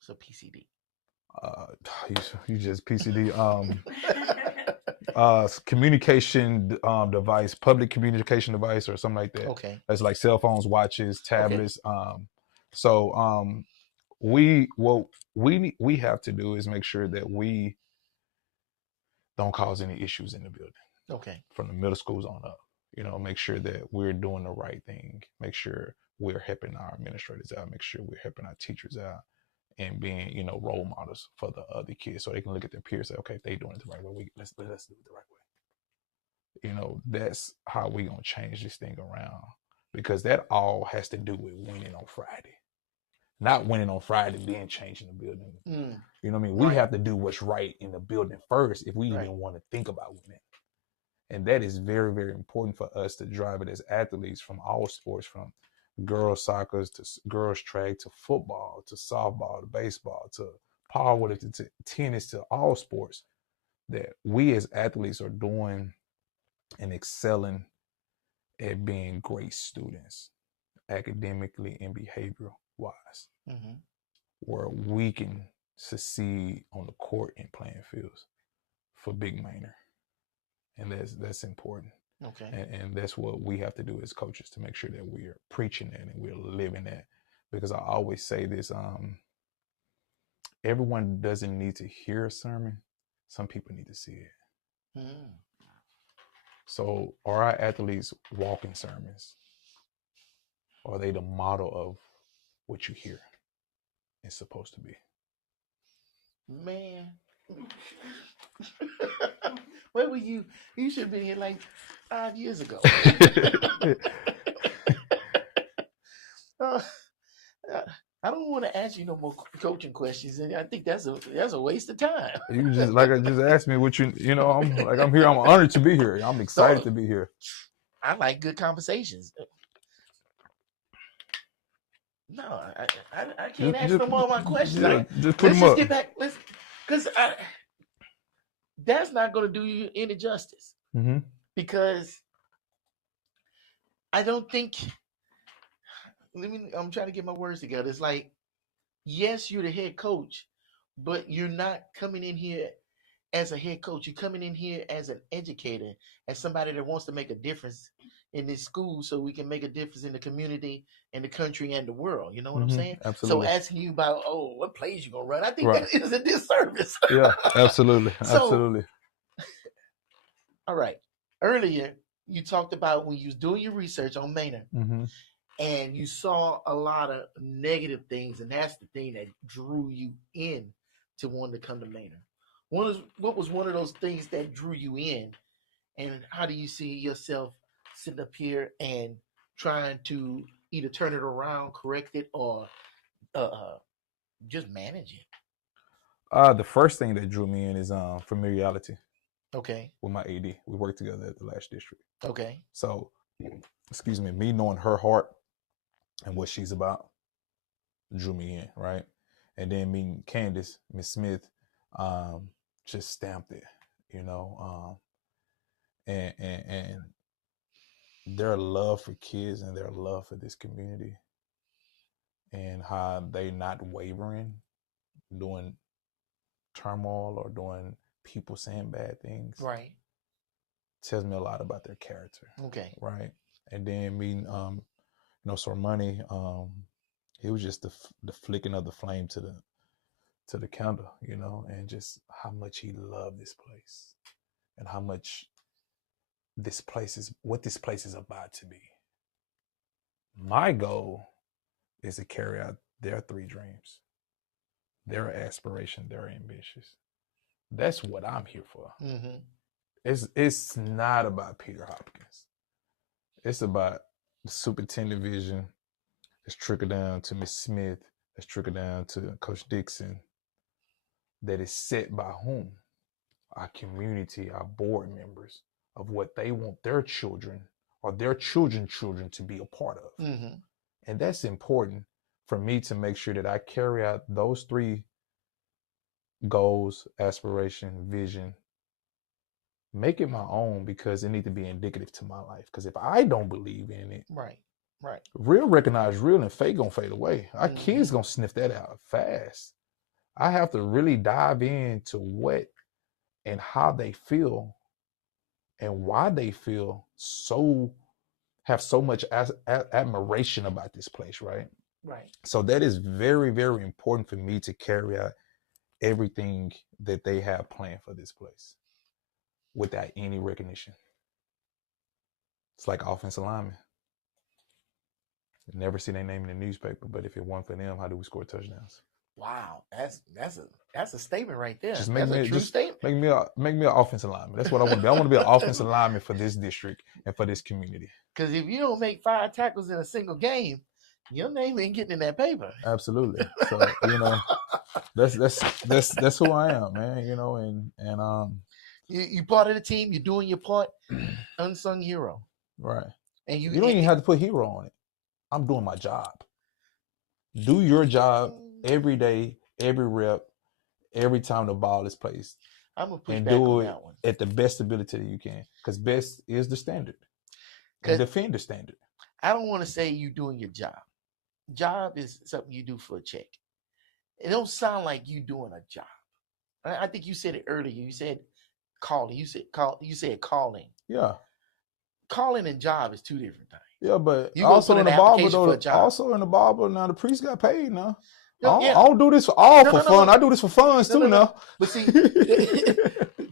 So PCD. You just PCD. Communication device, public communication device, or something like that. Okay. That's like cell phones, watches, tablets. Okay. What we have to do is make sure that we don't cause any issues in the building. Okay. From the middle schools on up. Make sure that we're doing the right thing. Make sure we're helping our administrators out. Make sure we're helping our teachers out, and being, role models for the other kids, so they can look at their peers and say, okay, if they're doing it the right way, let's do it the right way. That's how we gonna change this thing around, because that all has to do with winning on Friday. Not winning on Friday, then changing the building. You know what I mean? We have to do what's right in the building first if we even want to think about winning. And that is very, very important for us to drive it as athletes, from all sports, from girls soccer to girls track to football to softball to baseball to powerlifting to tennis to all sports, that we as athletes are doing and excelling at being great students, academically and behavioral wise, where we can succeed on the court and playing fields for Big Manor. And that's important. Okay. And that's what we have to do as coaches, to make sure that we are preaching that and we're living that. Because I always say this, everyone doesn't need to hear a sermon. Some people need to see it. So are our athletes walking sermons? Or are they the model of what you hear it's supposed to be? Man. Where were you? You should have been here like 5 years ago. I don't want to ask you no more coaching questions, and I think that's a waste of time. You just just asked me what I'm here. I'm honored to be here. I'm excited to be here. I like good conversations. No, I can't ask no more of my questions. Just put Let's them just up. get back. Because that's not going to do you any justice. Mm-hmm. Because I don't think. I'm trying to get my words together. It's like, yes, you're the head coach, but you're not coming in here as a head coach. You're coming in here as an educator, as somebody that wants to make a difference in this school so we can make a difference in the community and the country and the world. You know what I'm saying? Absolutely. So asking you about, what plays you going to run, I think Right. that is a disservice. Yeah, absolutely. So, Absolutely. All right. Earlier, you talked about when you was doing your research on Manor, Mm-hmm. and you saw a lot of negative things, and that's the thing that drew you in to want to come to Manor. What was one of those things that drew you in, and how do you see yourself sitting up here and trying to either turn it around, correct it, or just manage it? The first thing that drew me in is familiarity. Okay. With my AD, we worked together at the last district. Okay. So, excuse me knowing her heart and what she's about drew me in, right? And then meeting Candace, Miss Smith, just stamped it, and their love for kids and their love for this community and how they not wavering doing turmoil or doing people saying bad things, right, tells me a lot about their character. Okay. Right. And then meeting Sormoney, it was just the flicking of the flame to the candle, and just how much he loved this place and how much what this place is about to be. My goal is to carry out their 3 dreams, their aspiration, their ambitions. That's what I'm here for. Mm-hmm. It's not about Peter Hopkins. It's about the superintendent vision. It's trickled down to Miss Smith. It's trickled down to Coach Dixon. That is set by whom? Our community, our board members, of what they want their children or their children's children to be a part of. Mm-hmm. And that's important for me to make sure that I carry out those 3 goals, aspiration, vision, make it my own, because it needs to be indicative to my life. Because if I don't believe in it, right, real recognize real and fake gonna fade away. Our kids gonna sniff that out fast. I have to really dive into what and how they feel and why they feel have so much admiration about this place, right? Right. So that is very, very important for me to carry out everything that they have planned for this place without any recognition. It's like offensive linemen. Never see their name in the newspaper, but if it weren't for them, how do we score touchdowns? Wow, that's a statement right there. Just that's a true statement. Make me an offensive lineman. That's what I want to be. I want to be an offensive lineman for this district and for this community. Because if you don't make 5 tackles in a single game, your name ain't getting in that paper. Absolutely. So that's who I am, man. And you part of the team. You're doing your part. Unsung hero. Right. And you don't even have to put hero on it. I'm doing my job. Do your job every day, every rep, every time the ball is placed. I'm gonna and do it at the best ability that you can, because best is the standard. And defend the standard. I don't want to say you doing your job. Job is something you do for a check. It don't sound like you doing a job. I think you said it earlier. You said calling. You said calling. Yeah. Calling and job is 2 different things. Yeah, but you also in the Bible, though, now the priest got paid now. I don't do this for fun. No. I do this for fun too now. But see,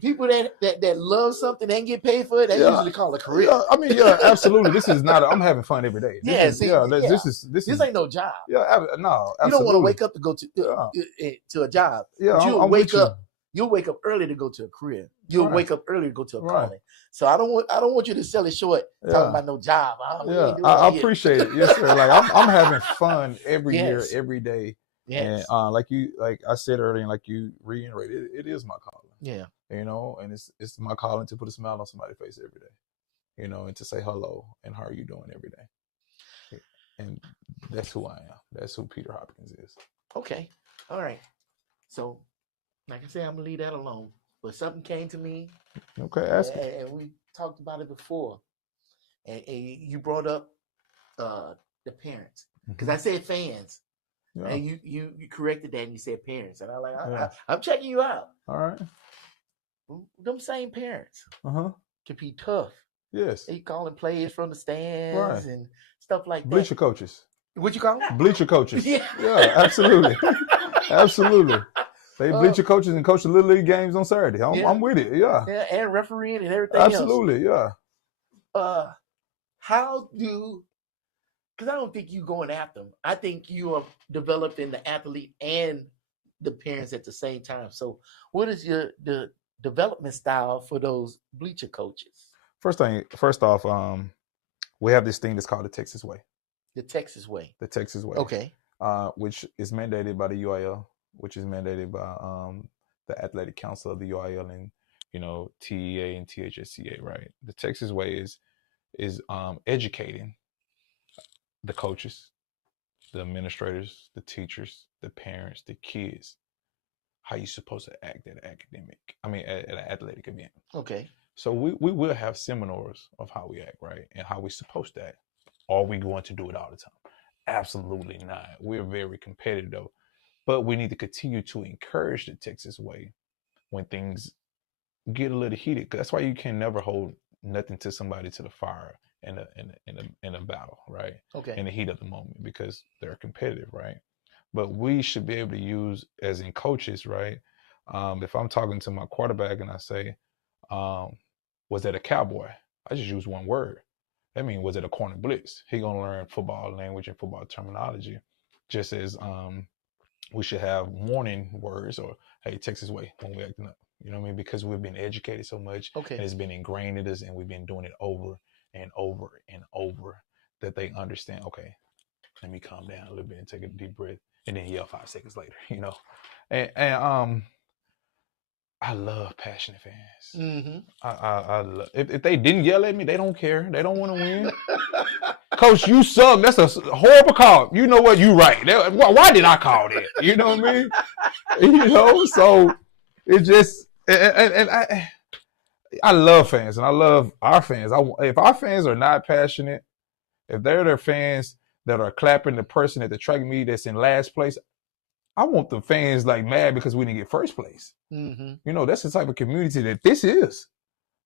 people that love something and get paid for it, they usually call it a career. Yeah, I mean, absolutely. This is not. I'm having fun every day. This ain't no job. Yeah, no, absolutely. You don't want to wake up to go to a job. Yeah, you'll wake up. You'll wake up early to go to a career. You'll wake up early to go to a calling. So I don't want you to sell it short talking about no job. I appreciate it. Yes, sir. Like I'm having fun every year, every day. Yes. And like I said earlier, and like you reiterated, it is my calling. Yeah. And it's my calling to put a smile on somebody's face every day. And to say hello and how are you doing every day. And that's who I am. That's who Peter Hopkins is. Okay. All right. So, like I said, I'm gonna leave that alone. But something came to me, Okay, ask it. and we talked about it before, and you brought up the parents, because I said fans, Yeah. and you corrected that and you said parents, and Yeah. I'm checking you out. All right. Them same parents Uh-huh. can be tough. Yes. They calling plays from the stands Right. and stuff like Bleacher that. coaches. What you call them? Bleacher coaches. Yeah. Yeah, absolutely. Absolutely. They bleacher coaches and coach the Little League games on Saturday. I'm with it. Yeah. Yeah, and refereeing and everything Absolutely, else. Yeah. How do, because I don't think you going after them. I think you are developing the athlete and the parents at the same time. So what is the development style for those bleacher coaches? First off, we have this thing that's called the Texas Way. The Texas Way. The Texas Way. Okay. Which is mandated by the UIL, which is mandated by the Athletic Council of the UIL and, TEA and THSCA, right? The Texas Way is educating the coaches, the administrators, the teachers, the parents, the kids, how you're supposed to act at an athletic event. Okay. So we will have seminars of how we act, right? And how we're supposed to act. Are we going to do it all the time? Absolutely not. We're very competitive, but we need to continue to encourage the Texas Way when things get a little heated. That's why you can never hold nothing to somebody to the fire in a battle, right? Okay. In the heat of the moment, because they're competitive, right? But we should be able to use, as in coaches, right? If I'm talking to my quarterback and I say, was that a cowboy? I just use one word. That means, was it a corner blitz? He gonna learn football language and football terminology, just as we should have warning words or, hey, Texas Way when we're acting up. You know what I mean? Because we've been educated so much, and it's been ingrained in us, and we've been doing it over and over and over, that they understand, okay, let me calm down a little bit and take a deep breath, and then yell 5 seconds later, And I love passionate fans. Mm-hmm. I love, if they didn't yell at me, they don't care. They don't want to win. Coach, you suck. That's a horrible call. You know what? You right. Why did I call that? You know what I mean? So it just, and I love fans, and I love our fans. If our fans are not passionate, if they're their fans that are clapping the person at the track meet that's in last place, I want the fans mad because we didn't get first place. Mm-hmm. That's the type of community that this is,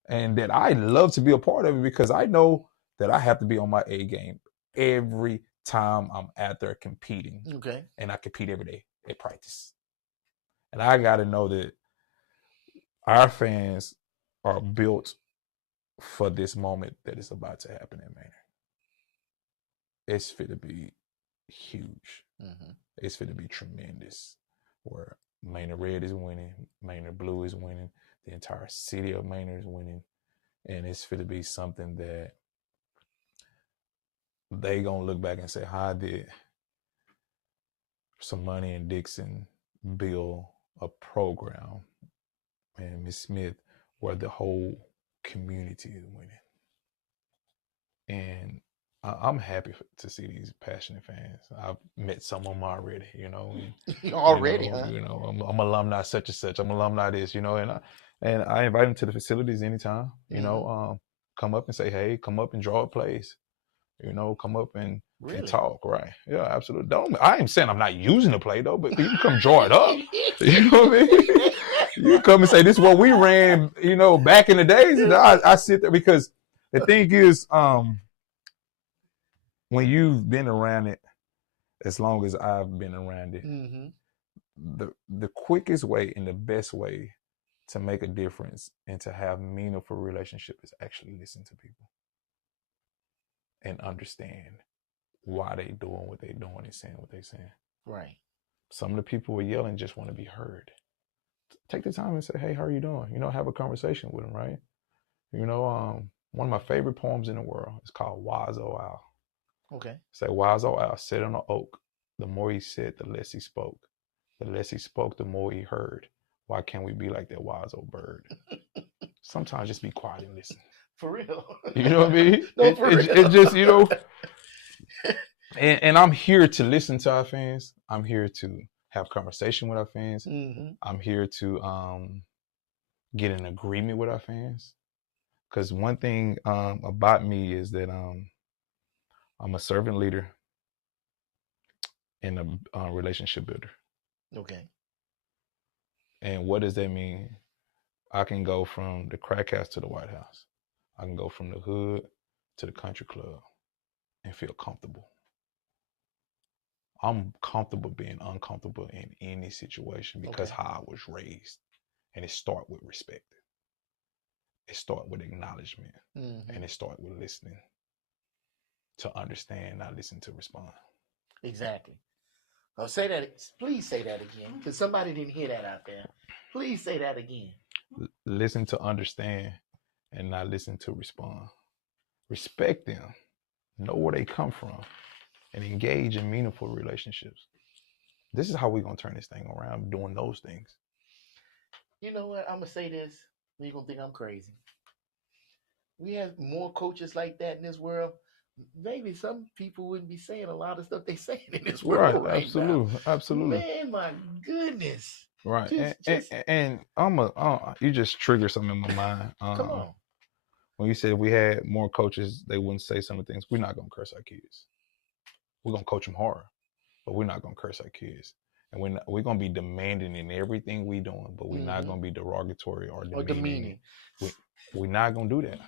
and that I love to be a part of it, because I know that I have to be on my A game every time I'm out there competing. Okay. And I compete every day at practice. And I got to know that our fans are built for this moment that is about to happen in Manor. It's fit to be huge. Mm-hmm. It's fit to be tremendous, where Manor Red is winning, Manor Blue is winning, the entire city of Manor is winning, and it's fit to be something that they gonna look back and say, how did some money and Dixon build a program, and Miss Smith, where the whole community is winning. And I'm happy to see these passionate fans. I've met some of them already, Already, huh? I'm alumni such and such. I'm alumni this, and I invite them to the facilities anytime. Come up and say, hey, come up and draw up plays. Come up and talk, right? Yeah, absolutely. I ain't saying I'm not using the play though, but you can come draw it up. You know what I mean? You come and say, this is what we ran, back in the days. And I sit there, because the thing is, when you've been around it as long as I've been around it, mm-hmm. the quickest way and the best way to make a difference and to have meaningful relationship is actually listen to people and understand why they doing what they doing and saying what they saying. Right. Some of the people who are yelling just want to be heard. Take the time and say, hey, how are you doing? Have a conversation with them, right? One of my favorite poems in the world is called Wise Old Owl. Okay. Say, wise old owl sat on an oak. The more he said, the less he spoke. The less he spoke, the more he heard. Why can't we be like that wise old bird? Sometimes just be quiet and listen. For real. You know what I mean? No, for real. It just, And I'm here to listen to our fans. I'm here to have conversation with our fans. Mm-hmm. I'm here to get an agreement with our fans. Because one thing about me is that I'm a servant leader and a relationship builder. Okay. And what does that mean? I can go from the crack house to the White House. I can go from the hood to the country club and feel comfortable. I'm comfortable being uncomfortable in any situation because how I was raised. And it starts with respect. It starts with acknowledgement. Mm-hmm. And it starts with listening to understand, not listen to respond. Exactly. Oh, say that. Please say that again, because somebody didn't hear that out there. Please say that again. Listen to understand and not listen to respond. Respect them. Know where they come from and engage in meaningful relationships. This is how we're going to turn this thing around, doing those things. You know what? I'm going to say this. You're going to think I'm crazy. We have more coaches like that in this world. Maybe some people wouldn't be saying a lot of stuff they saying in this world right absolutely, now. Absolutely. Man, my goodness. Right. And you just trigger something in my mind. Come on. When you said we had more coaches, they wouldn't say some of the things. We're not going to curse our kids. We're going to coach them hard, but we're not going to curse our kids. And we're going to be demanding in everything we doing, but we're not going to be derogatory or demeaning. We're not going to do that.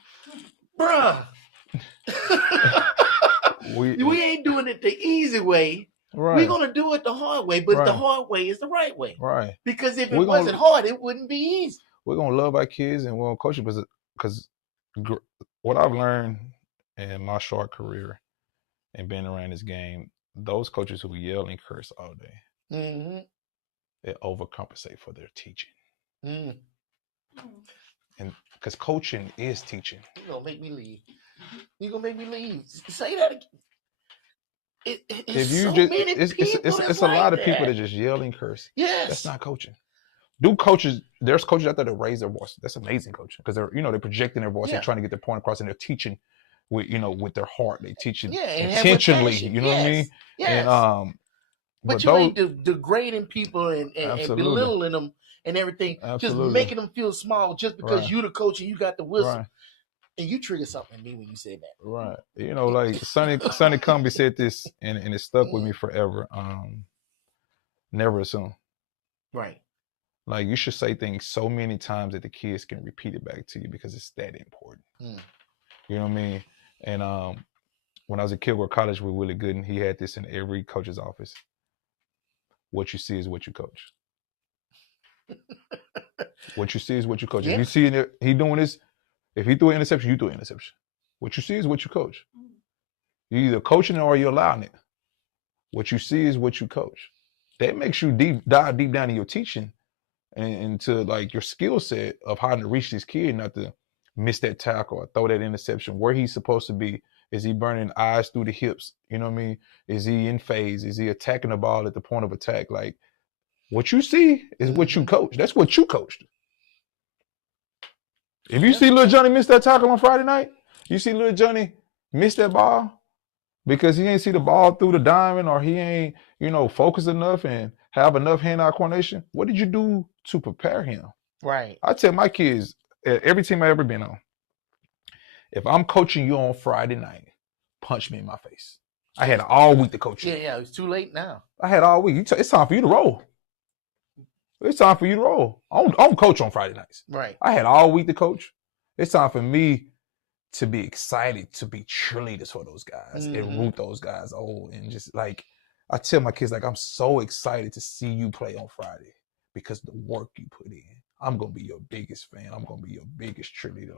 Bruh. we ain't doing it the easy way. Right. We're going to do it the hard way, but the hard way is the right way. Right. Because if it wasn't hard, it wouldn't be easy. We're going to love our kids and we're going to coach them because what I've learned in my short career and being around this game, those coaches who yell and curse all day, they overcompensate for their teaching. And because coaching is teaching. You're going to make me leave. You're going to make me leave. Say that again. It's a lot of people that just yell and curse. Yes. That's not coaching. There's coaches out there that raise their voice. That's amazing coaching because they're projecting their voice. They're trying to get their point across and they're teaching with their heart. They teach it intentionally. You know what I mean? Yes. And but you ain't degrading people and belittling them and everything. Absolutely. Just making them feel small just because you're the coach and you got the whistle. Right. And you triggered something in me when you said that. Right. Like Sonny Cumbie said this and it stuck with me forever. Never assume. Right. Like you should say things so many times that the kids can repeat it back to you because it's that important. You know what I mean? And when I was at Kilgore College with Willie Gooden, he had this in every coach's office. What you see is what you coach. What you see is what you coach. Yeah. If you see he doing this, if he threw an interception, you threw an interception. What you see is what you coach. You're either coaching it or you're allowing it. What you see is what you coach. That makes you dive deep down in your teaching and into like your skill set of how to reach this kid, not to miss that tackle or throw that interception. Where he's supposed to be. Is he burning eyes through the hips? You know what I mean? Is he in phase? Is he attacking the ball at the point of attack? Like what you see is what you coach. That's what you coached. If you see little Johnny miss that tackle on Friday night, you see little Johnny miss that ball because he ain't see the ball through the diamond or he ain't, focused enough and have enough hand-eye coordination. What did you do to prepare him? Right. I tell my kids, every team I ever been on, if I'm coaching you on Friday night, punch me in my face. I had all week to coach you. Yeah, it's too late now. I had all week. It's time for you to roll. It's time for you to roll. I don't coach on Friday nights. Right. I had all week to coach. It's time for me to be excited to be cheerleaders for those guys and root those guys on. And just like, I tell my kids, like, I'm so excited to see you play on Friday because the work you put in. I'm going to be your biggest fan. I'm going to be your biggest cheerleader.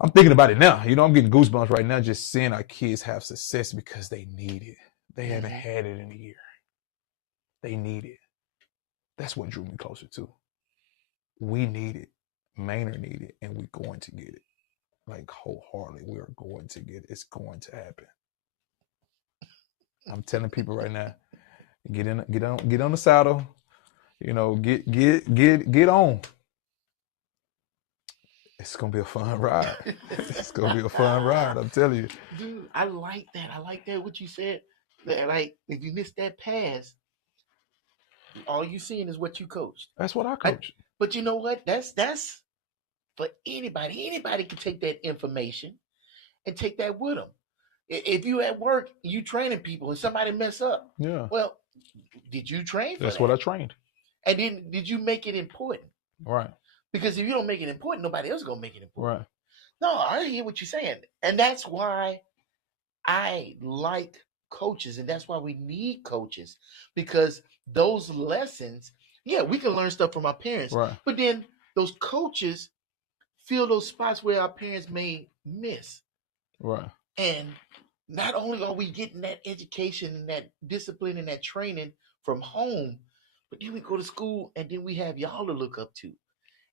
I'm thinking about it now. I'm getting goosebumps right now just seeing our kids have success because they need it. They haven't had it in a year. They need it. That's what drew me closer to. We need it. Manor need it, and we're going to get it. Like wholeheartedly, we are going to get it. It's going to happen. I'm telling people right now, get on the saddle. Get on. It's gonna be a fun ride. It's gonna be a fun ride. I'm telling you. Dude, I like that. I like that. What you said. That, like, if you miss that pass, all you seeing is what you coached. That's what I coach. But you know what? That's for anybody. Anybody can take that information and take that with them. If you at work, you training people, and somebody mess up. Yeah. Well, did you train for That's that? what I trained. And then did you make it important? Right. Because if you don't make it important, nobody else is gonna make it important. Right. No, I hear what you're saying, and that's why I like coaches, and that's why we need coaches, because those lessons, yeah, we can learn stuff from our parents, Right. but then those coaches fill those spots where our parents may miss. Right. And not only are we getting that education and that discipline and that training from home, but then we go to school and then we have y'all to look up to.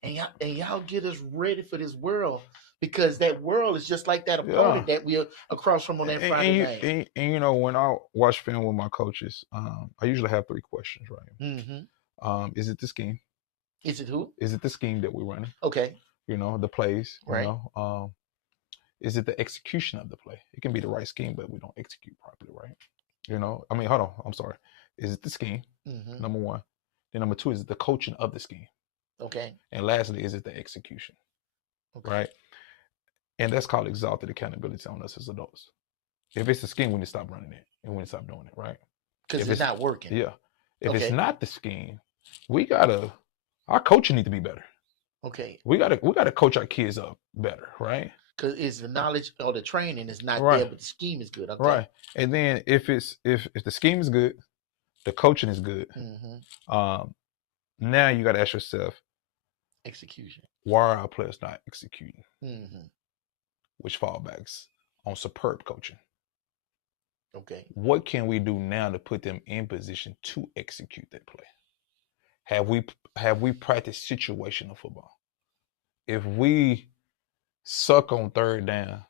And y'all get us ready for this world, because that world is just like that opponent that we're across from on that Friday night. And you know, when I watch film with my coaches, I usually have 3 questions, right? Mm-hmm. Is it the scheme? Is it who? Is it the scheme that we're running? Okay. You know, the plays. Right. You know, is it the execution of the play? It can be the right scheme, but we don't execute properly, right? You know, I mean, hold on. I'm sorry. Is it the scheme? Mm-hmm. Number 1. Then number 2, is it the coaching of the scheme? Okay. And lastly, is it the execution? Okay. Right. And that's called exalted accountability on us as adults. If it's the scheme, we need to stop running it and we need to stop doing it, right? Because it's not working. Yeah. If it's not the scheme, our coaching need to be better. Okay. We gotta coach our kids up better, right? Because it's the knowledge or the training is not Right. there, but the scheme is good. Okay. Right. And then if the scheme is good, the coaching is good. Mm-hmm. Now you got to ask yourself, execution. Why are our players not executing? Mm-hmm. Which fallbacks on superb coaching. Okay. What can we do now to put them in position to execute that play? Have we practiced situational football? If we suck on third down,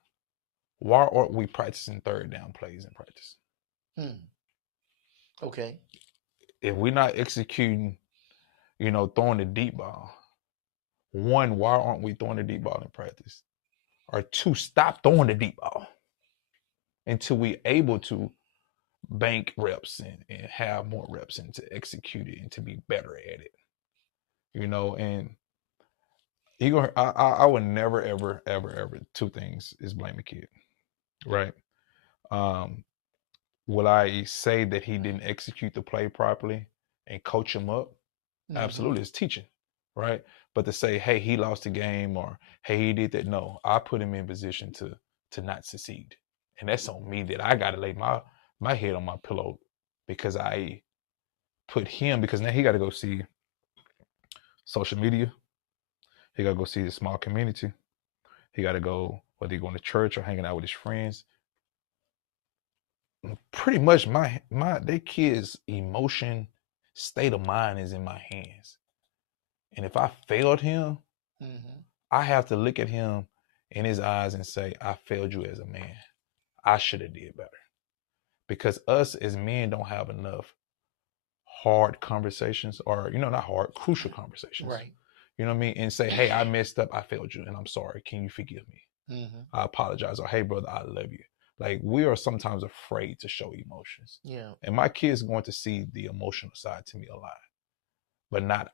why aren't we practicing third down plays in practice? Okay. If we're not executing, throwing the deep ball, 1, why aren't we throwing the deep ball in practice? Or 2, stop throwing the deep ball until we're able to bank reps and have more reps and to execute it and to be better at it. And I would never, ever, ever, ever, 2 things is blame a kid, right? Will I say that he didn't execute the play properly and coach him up? Mm-hmm. Absolutely, it's teaching, right? But to say, hey, he lost the game, or hey, he did that, no, I put him in position to not succeed. And that's on me, that I got to lay my head on my pillow, because I put him, because now he got to go see social media. He got to go see the small community. He got to go, whether he's going to church or hanging out with his friends. Pretty much their kids' emotion, state of mind is in my hands. And if I failed him, mm-hmm. I have to look at him in his eyes and say, I failed you as a man. I should have did better. Because us as men don't have enough hard conversations, or, not hard, crucial conversations. Right. You know what I mean? And say, hey, I messed up. I failed you and I'm sorry. Can you forgive me? Mm-hmm. I apologize. Or, hey, brother, I love you. Like, we are sometimes afraid to show emotions. Yeah. And my kids are going to see the emotional side to me a lot, but not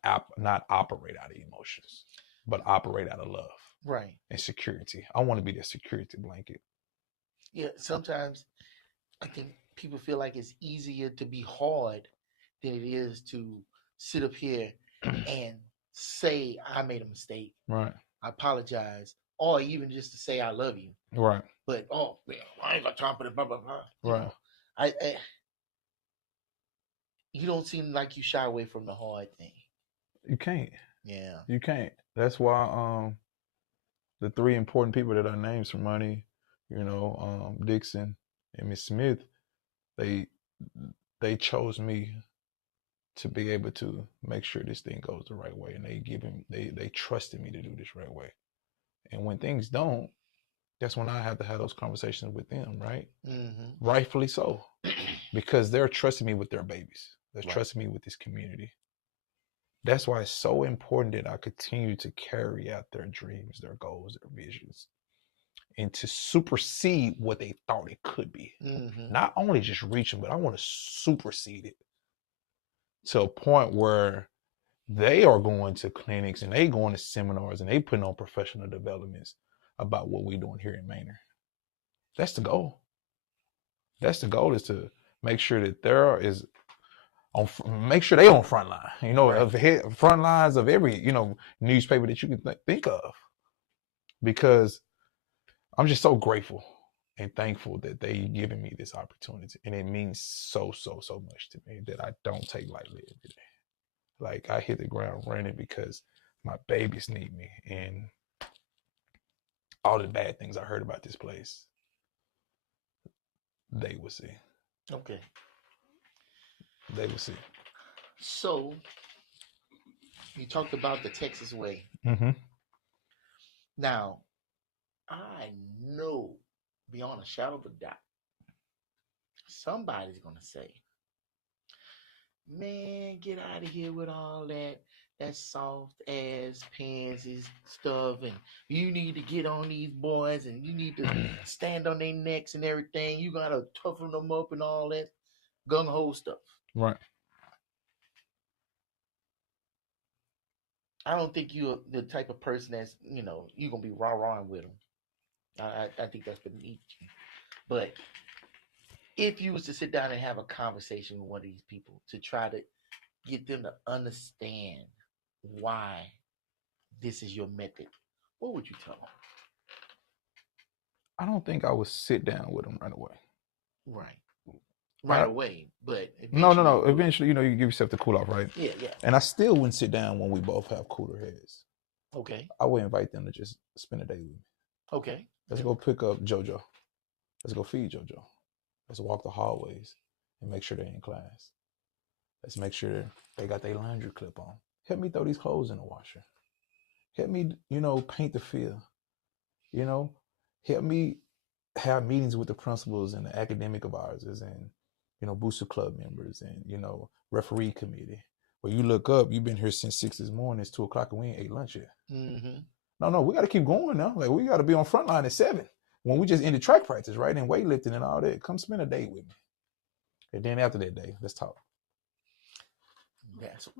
operate out of emotions, but operate out of love. Right. And security. I want to be their security blanket. Yeah. Sometimes I think people feel like it's easier to be hard than it is to sit up here and say, I made a mistake. Right. I apologize. Or even just to say, I love you. Right. But, I ain't got time for the blah, blah, blah. Right. You don't seem like you shy away from the hard thing. You can't. Yeah. You can't. That's why the 3 important people that I named, Sermoni, Dixon, and Miss Smith, they chose me to be able to make sure this thing goes the right way. And they trusted me to do this right way. And when things don't, that's when I have to have those conversations with them, right? Mm-hmm. Rightfully so. Because they're trusting me with their babies. They're trusting me with this community. That's why it's so important that I continue to carry out their dreams, their goals, their visions, and to supersede what they thought it could be. Mm-hmm. Not only just reach them, but I want to supersede it to a point where they are going to clinics and they going to seminars and they putting on professional developments about what we're doing here in Manor. That's the goal. That's the goal, is to make sure that there is on, make sure they on front line, you know, Right. of front lines of every, you know, newspaper that you can think of, because I'm just so grateful and thankful that they giving me this opportunity, and it means so much to me that I don't take lightly every day. Like, I hit the ground running because my babies need me, and all the bad things I heard about this place, they will see. Okay. They will see. So you talked about the Texas way. Mm-hmm. Now, I know beyond a shadow of a doubt, somebody's gonna say, "Man, get out of here with all that soft ass pansy stuff, and you need to get on these boys, and you need to stand on their necks and everything. You gotta toughen them up and all that gung ho stuff." Right. I don't think you're the type of person that's, you know, you're gonna be rah-rahing with them. I think that's beneath you. But if you was to sit down and have a conversation with one of these people to try to get them to understand why this is your method, what would you tell them? I don't think I would sit down with them right away. Right away, but no. Eventually, you know, you give yourself the cool off, right? Yeah. And I still wouldn't sit down when we both have cooler heads. Okay. I would invite them to just spend a day with me. Okay. Let's go pick up JoJo. Let's go feed JoJo. Let's walk the hallways and make sure they're in class. Let's make sure they got their laundry clip on. Help me throw these clothes in the washer. Help me, you know, paint the field. You know, help me have meetings with the principals and the academic advisors and, you know, booster club members and, you know, referee committee. Where you look up, you've been here since 6 this morning, it's 2:00 and we ain't ate lunch yet. Mm-hmm. No, we got to keep going now. Like, we got to be on Frontline at 7 when we just ended track practice, right? And weightlifting and all that. Come spend a day with me. And then after that day, let's talk.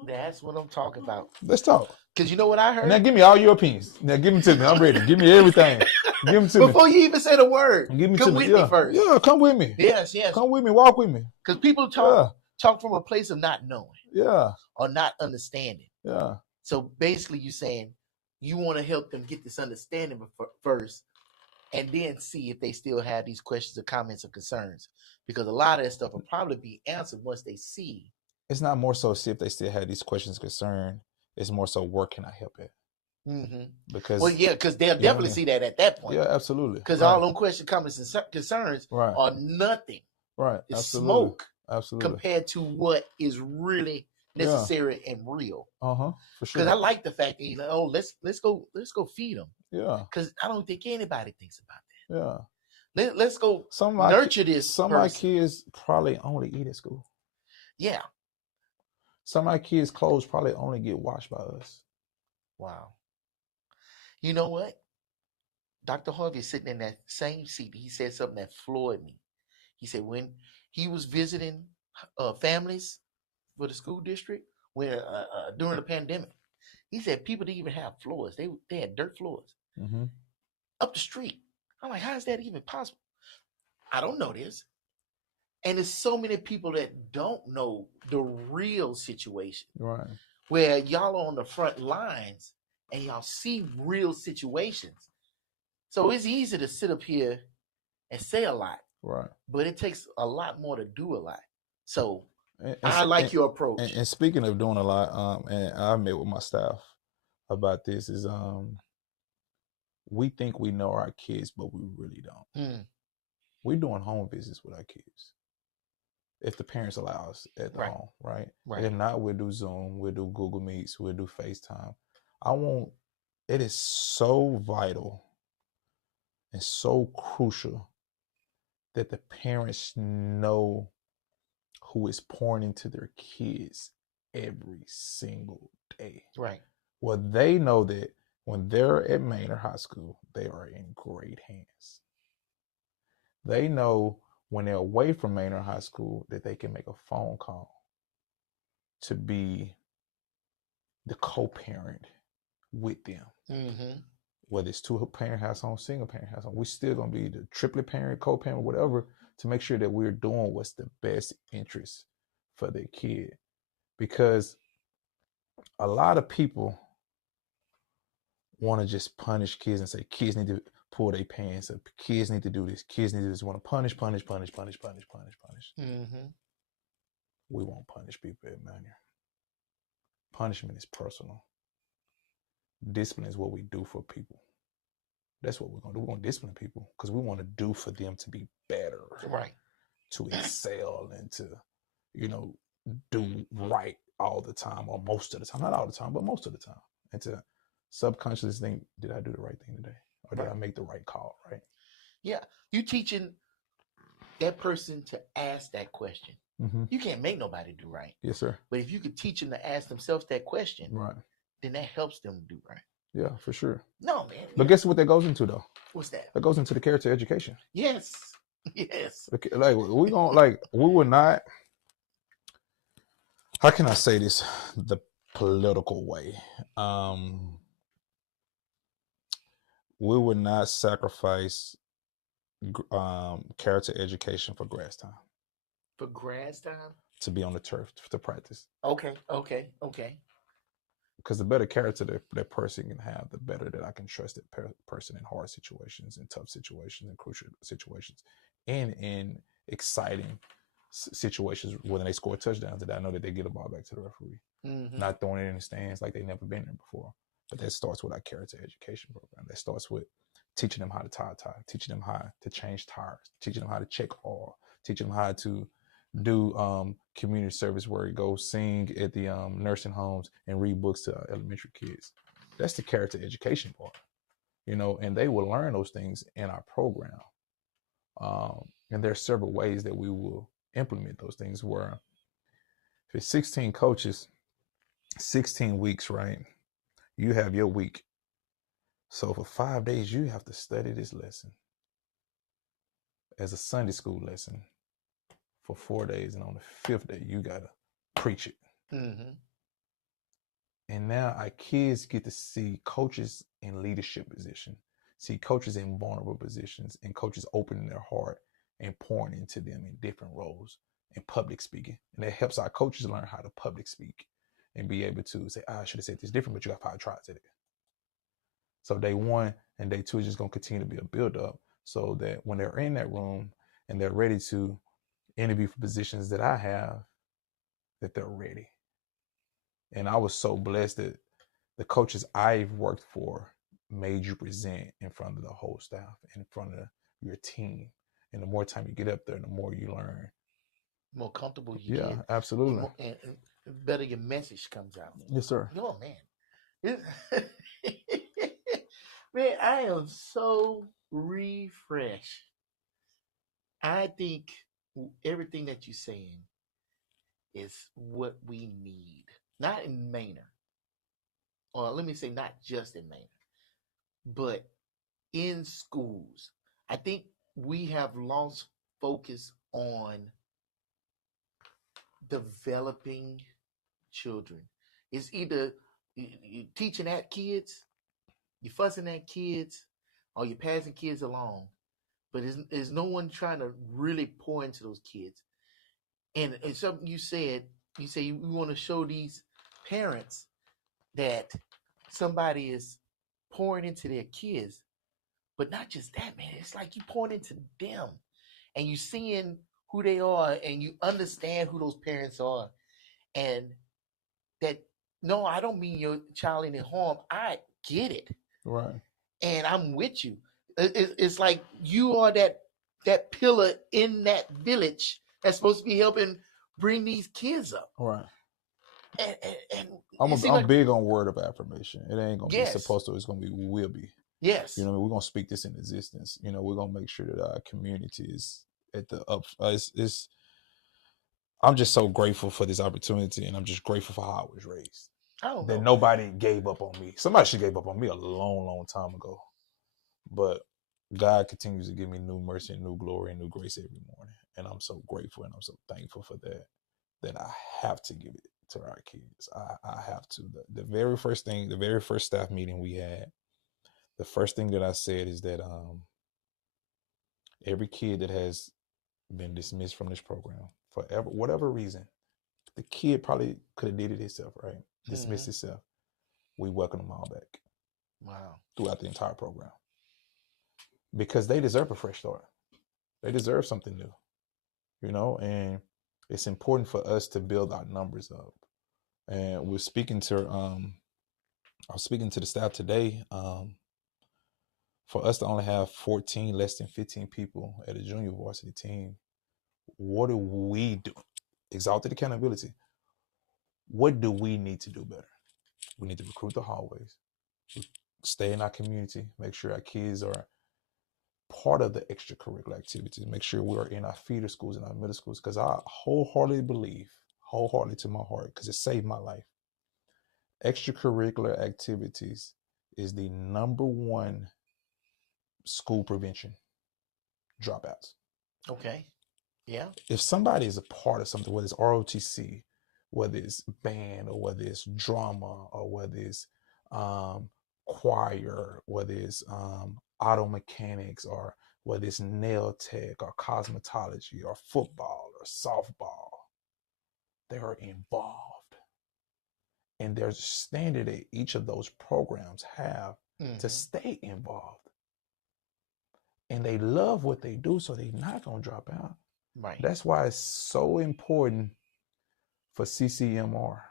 That's what I'm talking about. Let's talk. Because you know what I heard? Now give me all your opinions. Now give them to me. I'm ready. Give me everything. Give them to me. Before you even say the word, Give me come to with me. me first. Yeah, come with me. Yes. Come with me. Walk with me. Because people talk from a place of not knowing. Yeah. Or not understanding. Yeah. So basically you're saying you want to help them get this understanding first, and then see if they still have these questions or comments or concerns. Because a lot of that stuff will probably be answered once they see. It's not more so see if they still have these questions concerned. It's more so where can I help it? Mm-hmm. Because because they'll definitely see that at that point. Yeah, absolutely. Because all them questions, comments, and concerns are nothing. Right. It's absolutely. smoke. Absolutely. Compared to what is really necessary and real. For sure. Because I like the fact that you're like, oh, let's go feed them. Yeah. Because I don't think anybody thinks about that. Yeah. Let's go nurture this. Some of my kids probably only eat at school. Yeah. Some of my kids' clothes probably only get washed by us. Wow. You know what? Dr. Harvey is sitting in that same seat. He said something that floored me. He said when he was visiting families for the school district where during the pandemic, he said people didn't even have floors. They had dirt floors up the street. I'm like, how is that even possible? I don't know this. And there's so many people that don't know the real situation. Right. Where y'all are on the front lines and y'all see real situations. So it's easy to sit up here and say a lot. Right. But it takes a lot more to do a lot. So I like your approach. And speaking of doing a lot, and I met with my staff about this, is we think we know our kids, but we really don't. We're doing home visits with our kids. If the parents allow us at the home, right? If not, we'll do Zoom, we'll do Google Meets, we'll do FaceTime. It is so vital and so crucial that the parents know who is pouring into their kids every single day. Right. Well, they know that when they're at Manor High School, they are in great hands. They know when they're away from Manor High School that they can make a phone call to be the co-parent with them. Mm-hmm. Whether it's two-parent household, single-parent household, we're still going to be the triplet parent, co-parent, whatever, to make sure that we're doing what's the best interest for their kid. Because a lot of people want to just punish kids and say kids need to pull their pants up, kids need to do this, kids need to do this. Want to punish. Mm-hmm. We won't punish people at Manor. Punishment is personal. Discipline is what we do for people. That's what we're going to do. We're going to discipline people because we want to do for them to be better, Right. to excel and to, do right all the time or most of the time. Not all the time, but most of the time. And to subconsciously think, did I do the right thing today? Or did I make the right call, right? Yeah. You teaching that person to ask that question. Mm-hmm. You can't make nobody do right. Yes, sir. But if you could teach them to ask themselves that question, right, then that helps them do right. Yeah, for sure. No, man. But guess what that goes into, though? What's that? That goes into the character education. Yes. Yes. Like, we would not, how can I say this the political way? We would not sacrifice character education for grass time. For grass time? To be on the turf, to practice. Okay. Because the better character that person can have, the better that I can trust that person in hard situations, in tough situations, in crucial situations, and in exciting situations when they score touchdowns that I know that they get the ball back to the referee. Mm-hmm. Not throwing it in the stands like they've never been there before. But that starts with our character education program. That starts with teaching them how to tie a tie, teaching them how to change tires, teaching them how to check oil, teaching them how to do community service where you go sing at the nursing homes and read books to elementary kids. That's the character education part, and they will learn those things in our program. And there are several ways that we will implement those things where if it's 16 coaches, 16 weeks, right? You have your week. So for 5 days, you have to study this lesson as a Sunday school lesson for 4 days. And on the 5th day, you got to preach it. Mm-hmm. And now our kids get to see coaches in leadership position, see coaches in vulnerable positions, and coaches opening their heart and pouring into them in different roles in public speaking. And that helps our coaches learn how to public speak and be able to say, I should have said this different, but you got 5 tries at it. So day 1 and day 2 is just going to continue to be a build up so that when they're in that room and they're ready to interview for positions that I have, that they're ready. And I was so blessed that the coaches I've worked for made you present in front of the whole staff, in front of your team. And the more time you get up there, the more you learn. More comfortable you get. Yeah, absolutely. And better your message comes out. Yes, sir. Oh, man. Man, I am so refreshed. I think everything that you're saying is what we need. Not in Manor. Or let me say not just in Manor. But in schools. I think we have lost focus on developing children. It's either you teaching at kids, you're fussing at kids, or you're passing kids along. But there's no one trying to really pour into those kids. And something you say you want to show these parents that somebody is pouring into their kids. But not just that, man. It's like you pouring into them. And you seeing who they are and you understand who those parents are. And that, no, I don't mean your child any harm. I get it. Right. And I'm with you. It's like you are that pillar in that village that's supposed to be helping bring these kids up. Right. And I'm big on word of affirmation. It ain't gonna be supposed to. It's gonna be will be. Yes. We're gonna speak this in existence. We're gonna make sure that our community is at the up. It's I'm just so grateful for this opportunity, and I'm just grateful for how I was raised. I don't That know. nobody gave up on me. Somebody should gave up on me a long, long time ago. But God continues to give me new mercy and new glory and new grace every morning. And I'm so grateful and I'm so thankful for that I have to give it to our kids. I have to. The very first thing, the very first staff meeting we had, the first thing that I said is that every kid that has been dismissed from this program for whatever reason, the kid probably could have did it himself, right? Dismissed himself. We welcome them all back. Wow. Throughout the entire program. Because they deserve a fresh start. They deserve something new. You know, and it's important for us to build our numbers up. And we're speaking to I was speaking to the staff today. For us to only have 14, less than 15 people at a junior varsity team, what do we do? Exalted accountability. What do we need to do better? We need to recruit the hallways, stay in our community, make sure our kids are part of the extracurricular activities, make sure we are in our feeder schools and our middle schools, because I wholeheartedly believe, wholeheartedly to my heart, because it saved my life. Extracurricular activities is the number one school prevention dropouts. Okay. Yeah. If somebody is a part of something, whether it's ROTC, whether it's band, or whether it's drama, or whether it's choir, whether it's auto mechanics, or whether it's nail tech or cosmetology or football or softball, they are involved. And there's a standard that each of those programs have to stay involved. And they love what they do, so they're not going to drop out. Right. That's why it's so important for CCMR.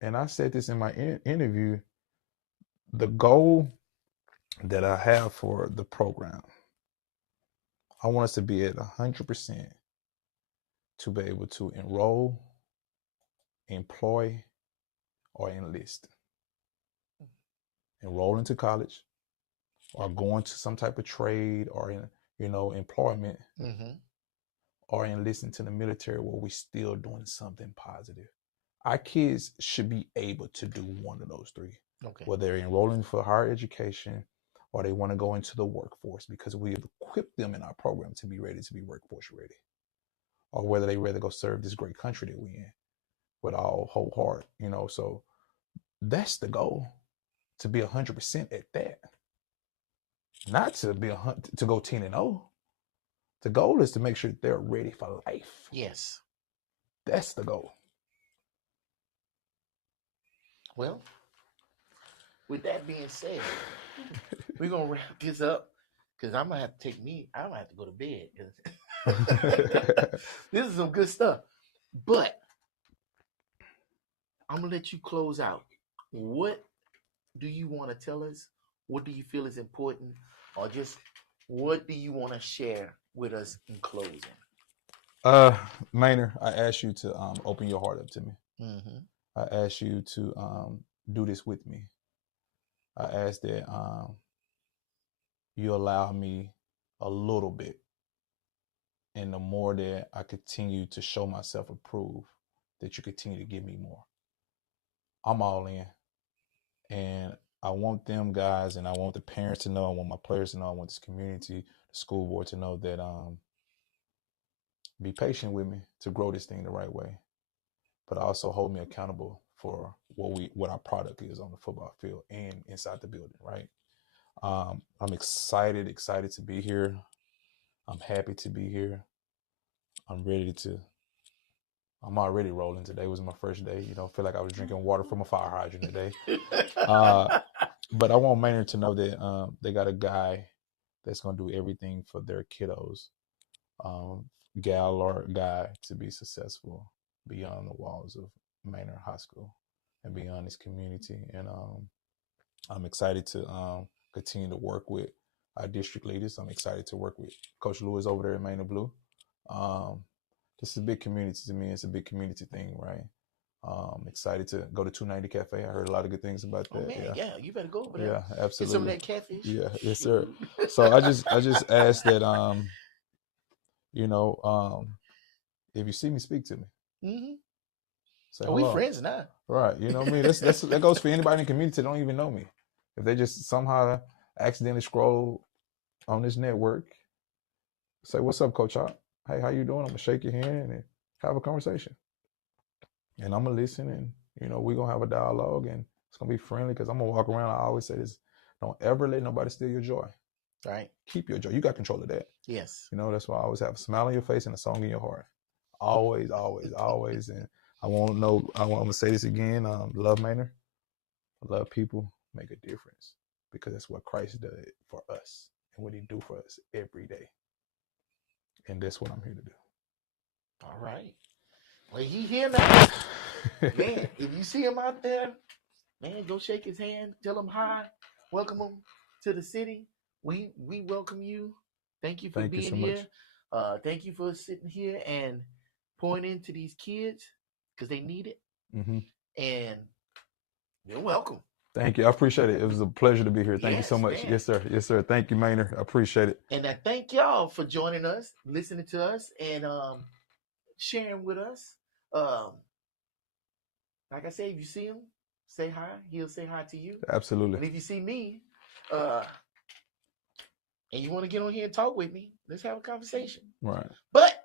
And I said this in my interview, the goal that I have for the program, I want us to be at 100% to be able to enroll, employ, or enlist. Enroll into college, or go into some type of trade, or employment, or enlist into the military, where we're still doing something positive. Our kids should be able to do one of those three. Okay. Whether they're enrolling for higher education or they want to go into the workforce, because we have equipped them in our program to be ready to be workforce ready. Or whether they rather go serve this great country that we're in with all whole heart, So that's the goal, to be 100% at that. Not to be to go 10-0. The goal is to make sure they're ready for life. Yes. That's the goal. Well, with that being said, we're gonna wrap this up, because I'm gonna have to go to bed, because this is some good stuff. But I'm gonna let you close out. What do you want to tell us? What do you feel is important, or just what do you want to share with us in closing? Manor, I ask you to open your heart up to me. I ask you to do this with me. I ask that you allow me a little bit, and the more that I continue to show myself approved, that you continue to give me more. I'm all in, and I want them guys, and I want the parents to know, I want my players to know, I want this community, the school board to know that be patient with me to grow this thing the right way, but also hold me accountable for what our product is on the football field and inside the building, right? I'm excited to be here. I'm happy to be here. I'm already rolling. Today was my first day. Feel like I was drinking water from a fire hydrant today. But I want Manor to know that they got a guy that's going to do everything for their kiddos, gal or guy, to be successful beyond the walls of Manor High School and beyond this community. And I'm excited to continue to work with our district leaders. I'm excited to work with Coach Lewis over there at Manor Blue. This is a big community to me. It's a big community thing, right? Excited to go to 290 Cafe. I heard a lot of good things about that. Oh man, yeah, you better go over there. Yeah, absolutely. Get some of that catfish. Yeah, yes, sir. So I just ask that if you see me, speak to me. Mm-hmm. Say We hello. friends now. Right. You know what I mean? That goes for anybody in the community that don't even know me. If they just somehow accidentally scroll on this network, say, "What's up, Coach Hop? Hey, how you doing?" I'm gonna shake your hand and have a conversation. And I'm gonna listen, and we're gonna have a dialogue, and it's gonna be friendly because I'm gonna walk around. I always say this: don't ever let nobody steal your joy. Right. Keep your joy. You got control of that. Yes. That's why I always have a smile on your face and a song in your heart. Always, always, always. And I want to say this again. Love Manor. Love people, make a difference, because that's what Christ did for us and what he do for us every day. And that's what I'm here to do. All right. Well, he here now. Man, if you see him out there, man, go shake his hand. Tell him hi. Welcome him to the city. We welcome you. Thank you for being here. Thank you for sitting here and pouring into these kids because they need it. Mm-hmm. And you're welcome. Thank you. I appreciate it. It was a pleasure to be here. Thank you so much. Man. Yes, sir. Yes, sir. Thank you, Manor. I appreciate it. And I thank y'all for joining us, listening to us, and sharing with us. Like I said, if you see him, say hi. He'll say hi to you. Absolutely. And if you see me, and you want to get on here and talk with me, let's have a conversation. Right. But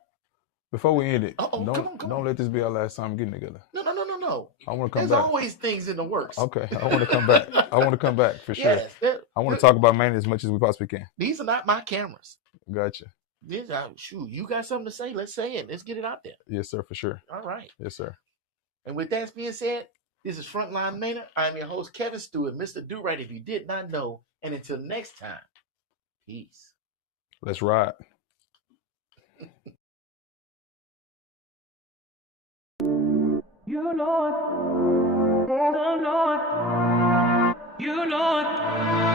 before we end it, come on. Don't let this be our last time getting together. No. I want to come back. There's always things in the works. Okay. I want to come back. I want to come back for sure. Yes, I want to talk about Manor as much as we possibly can. These are not my cameras. Gotcha. Shoot, you got something to say? Let's say it. Let's get it out there. Yes, sir, for sure. All right. Yes, sir. And with that being said, this is Frontline Manor. I'm your host, Kevin Stewart, Mr. Durite, if you did not know. And until next time, peace. Let's ride. You Lord, you Lord.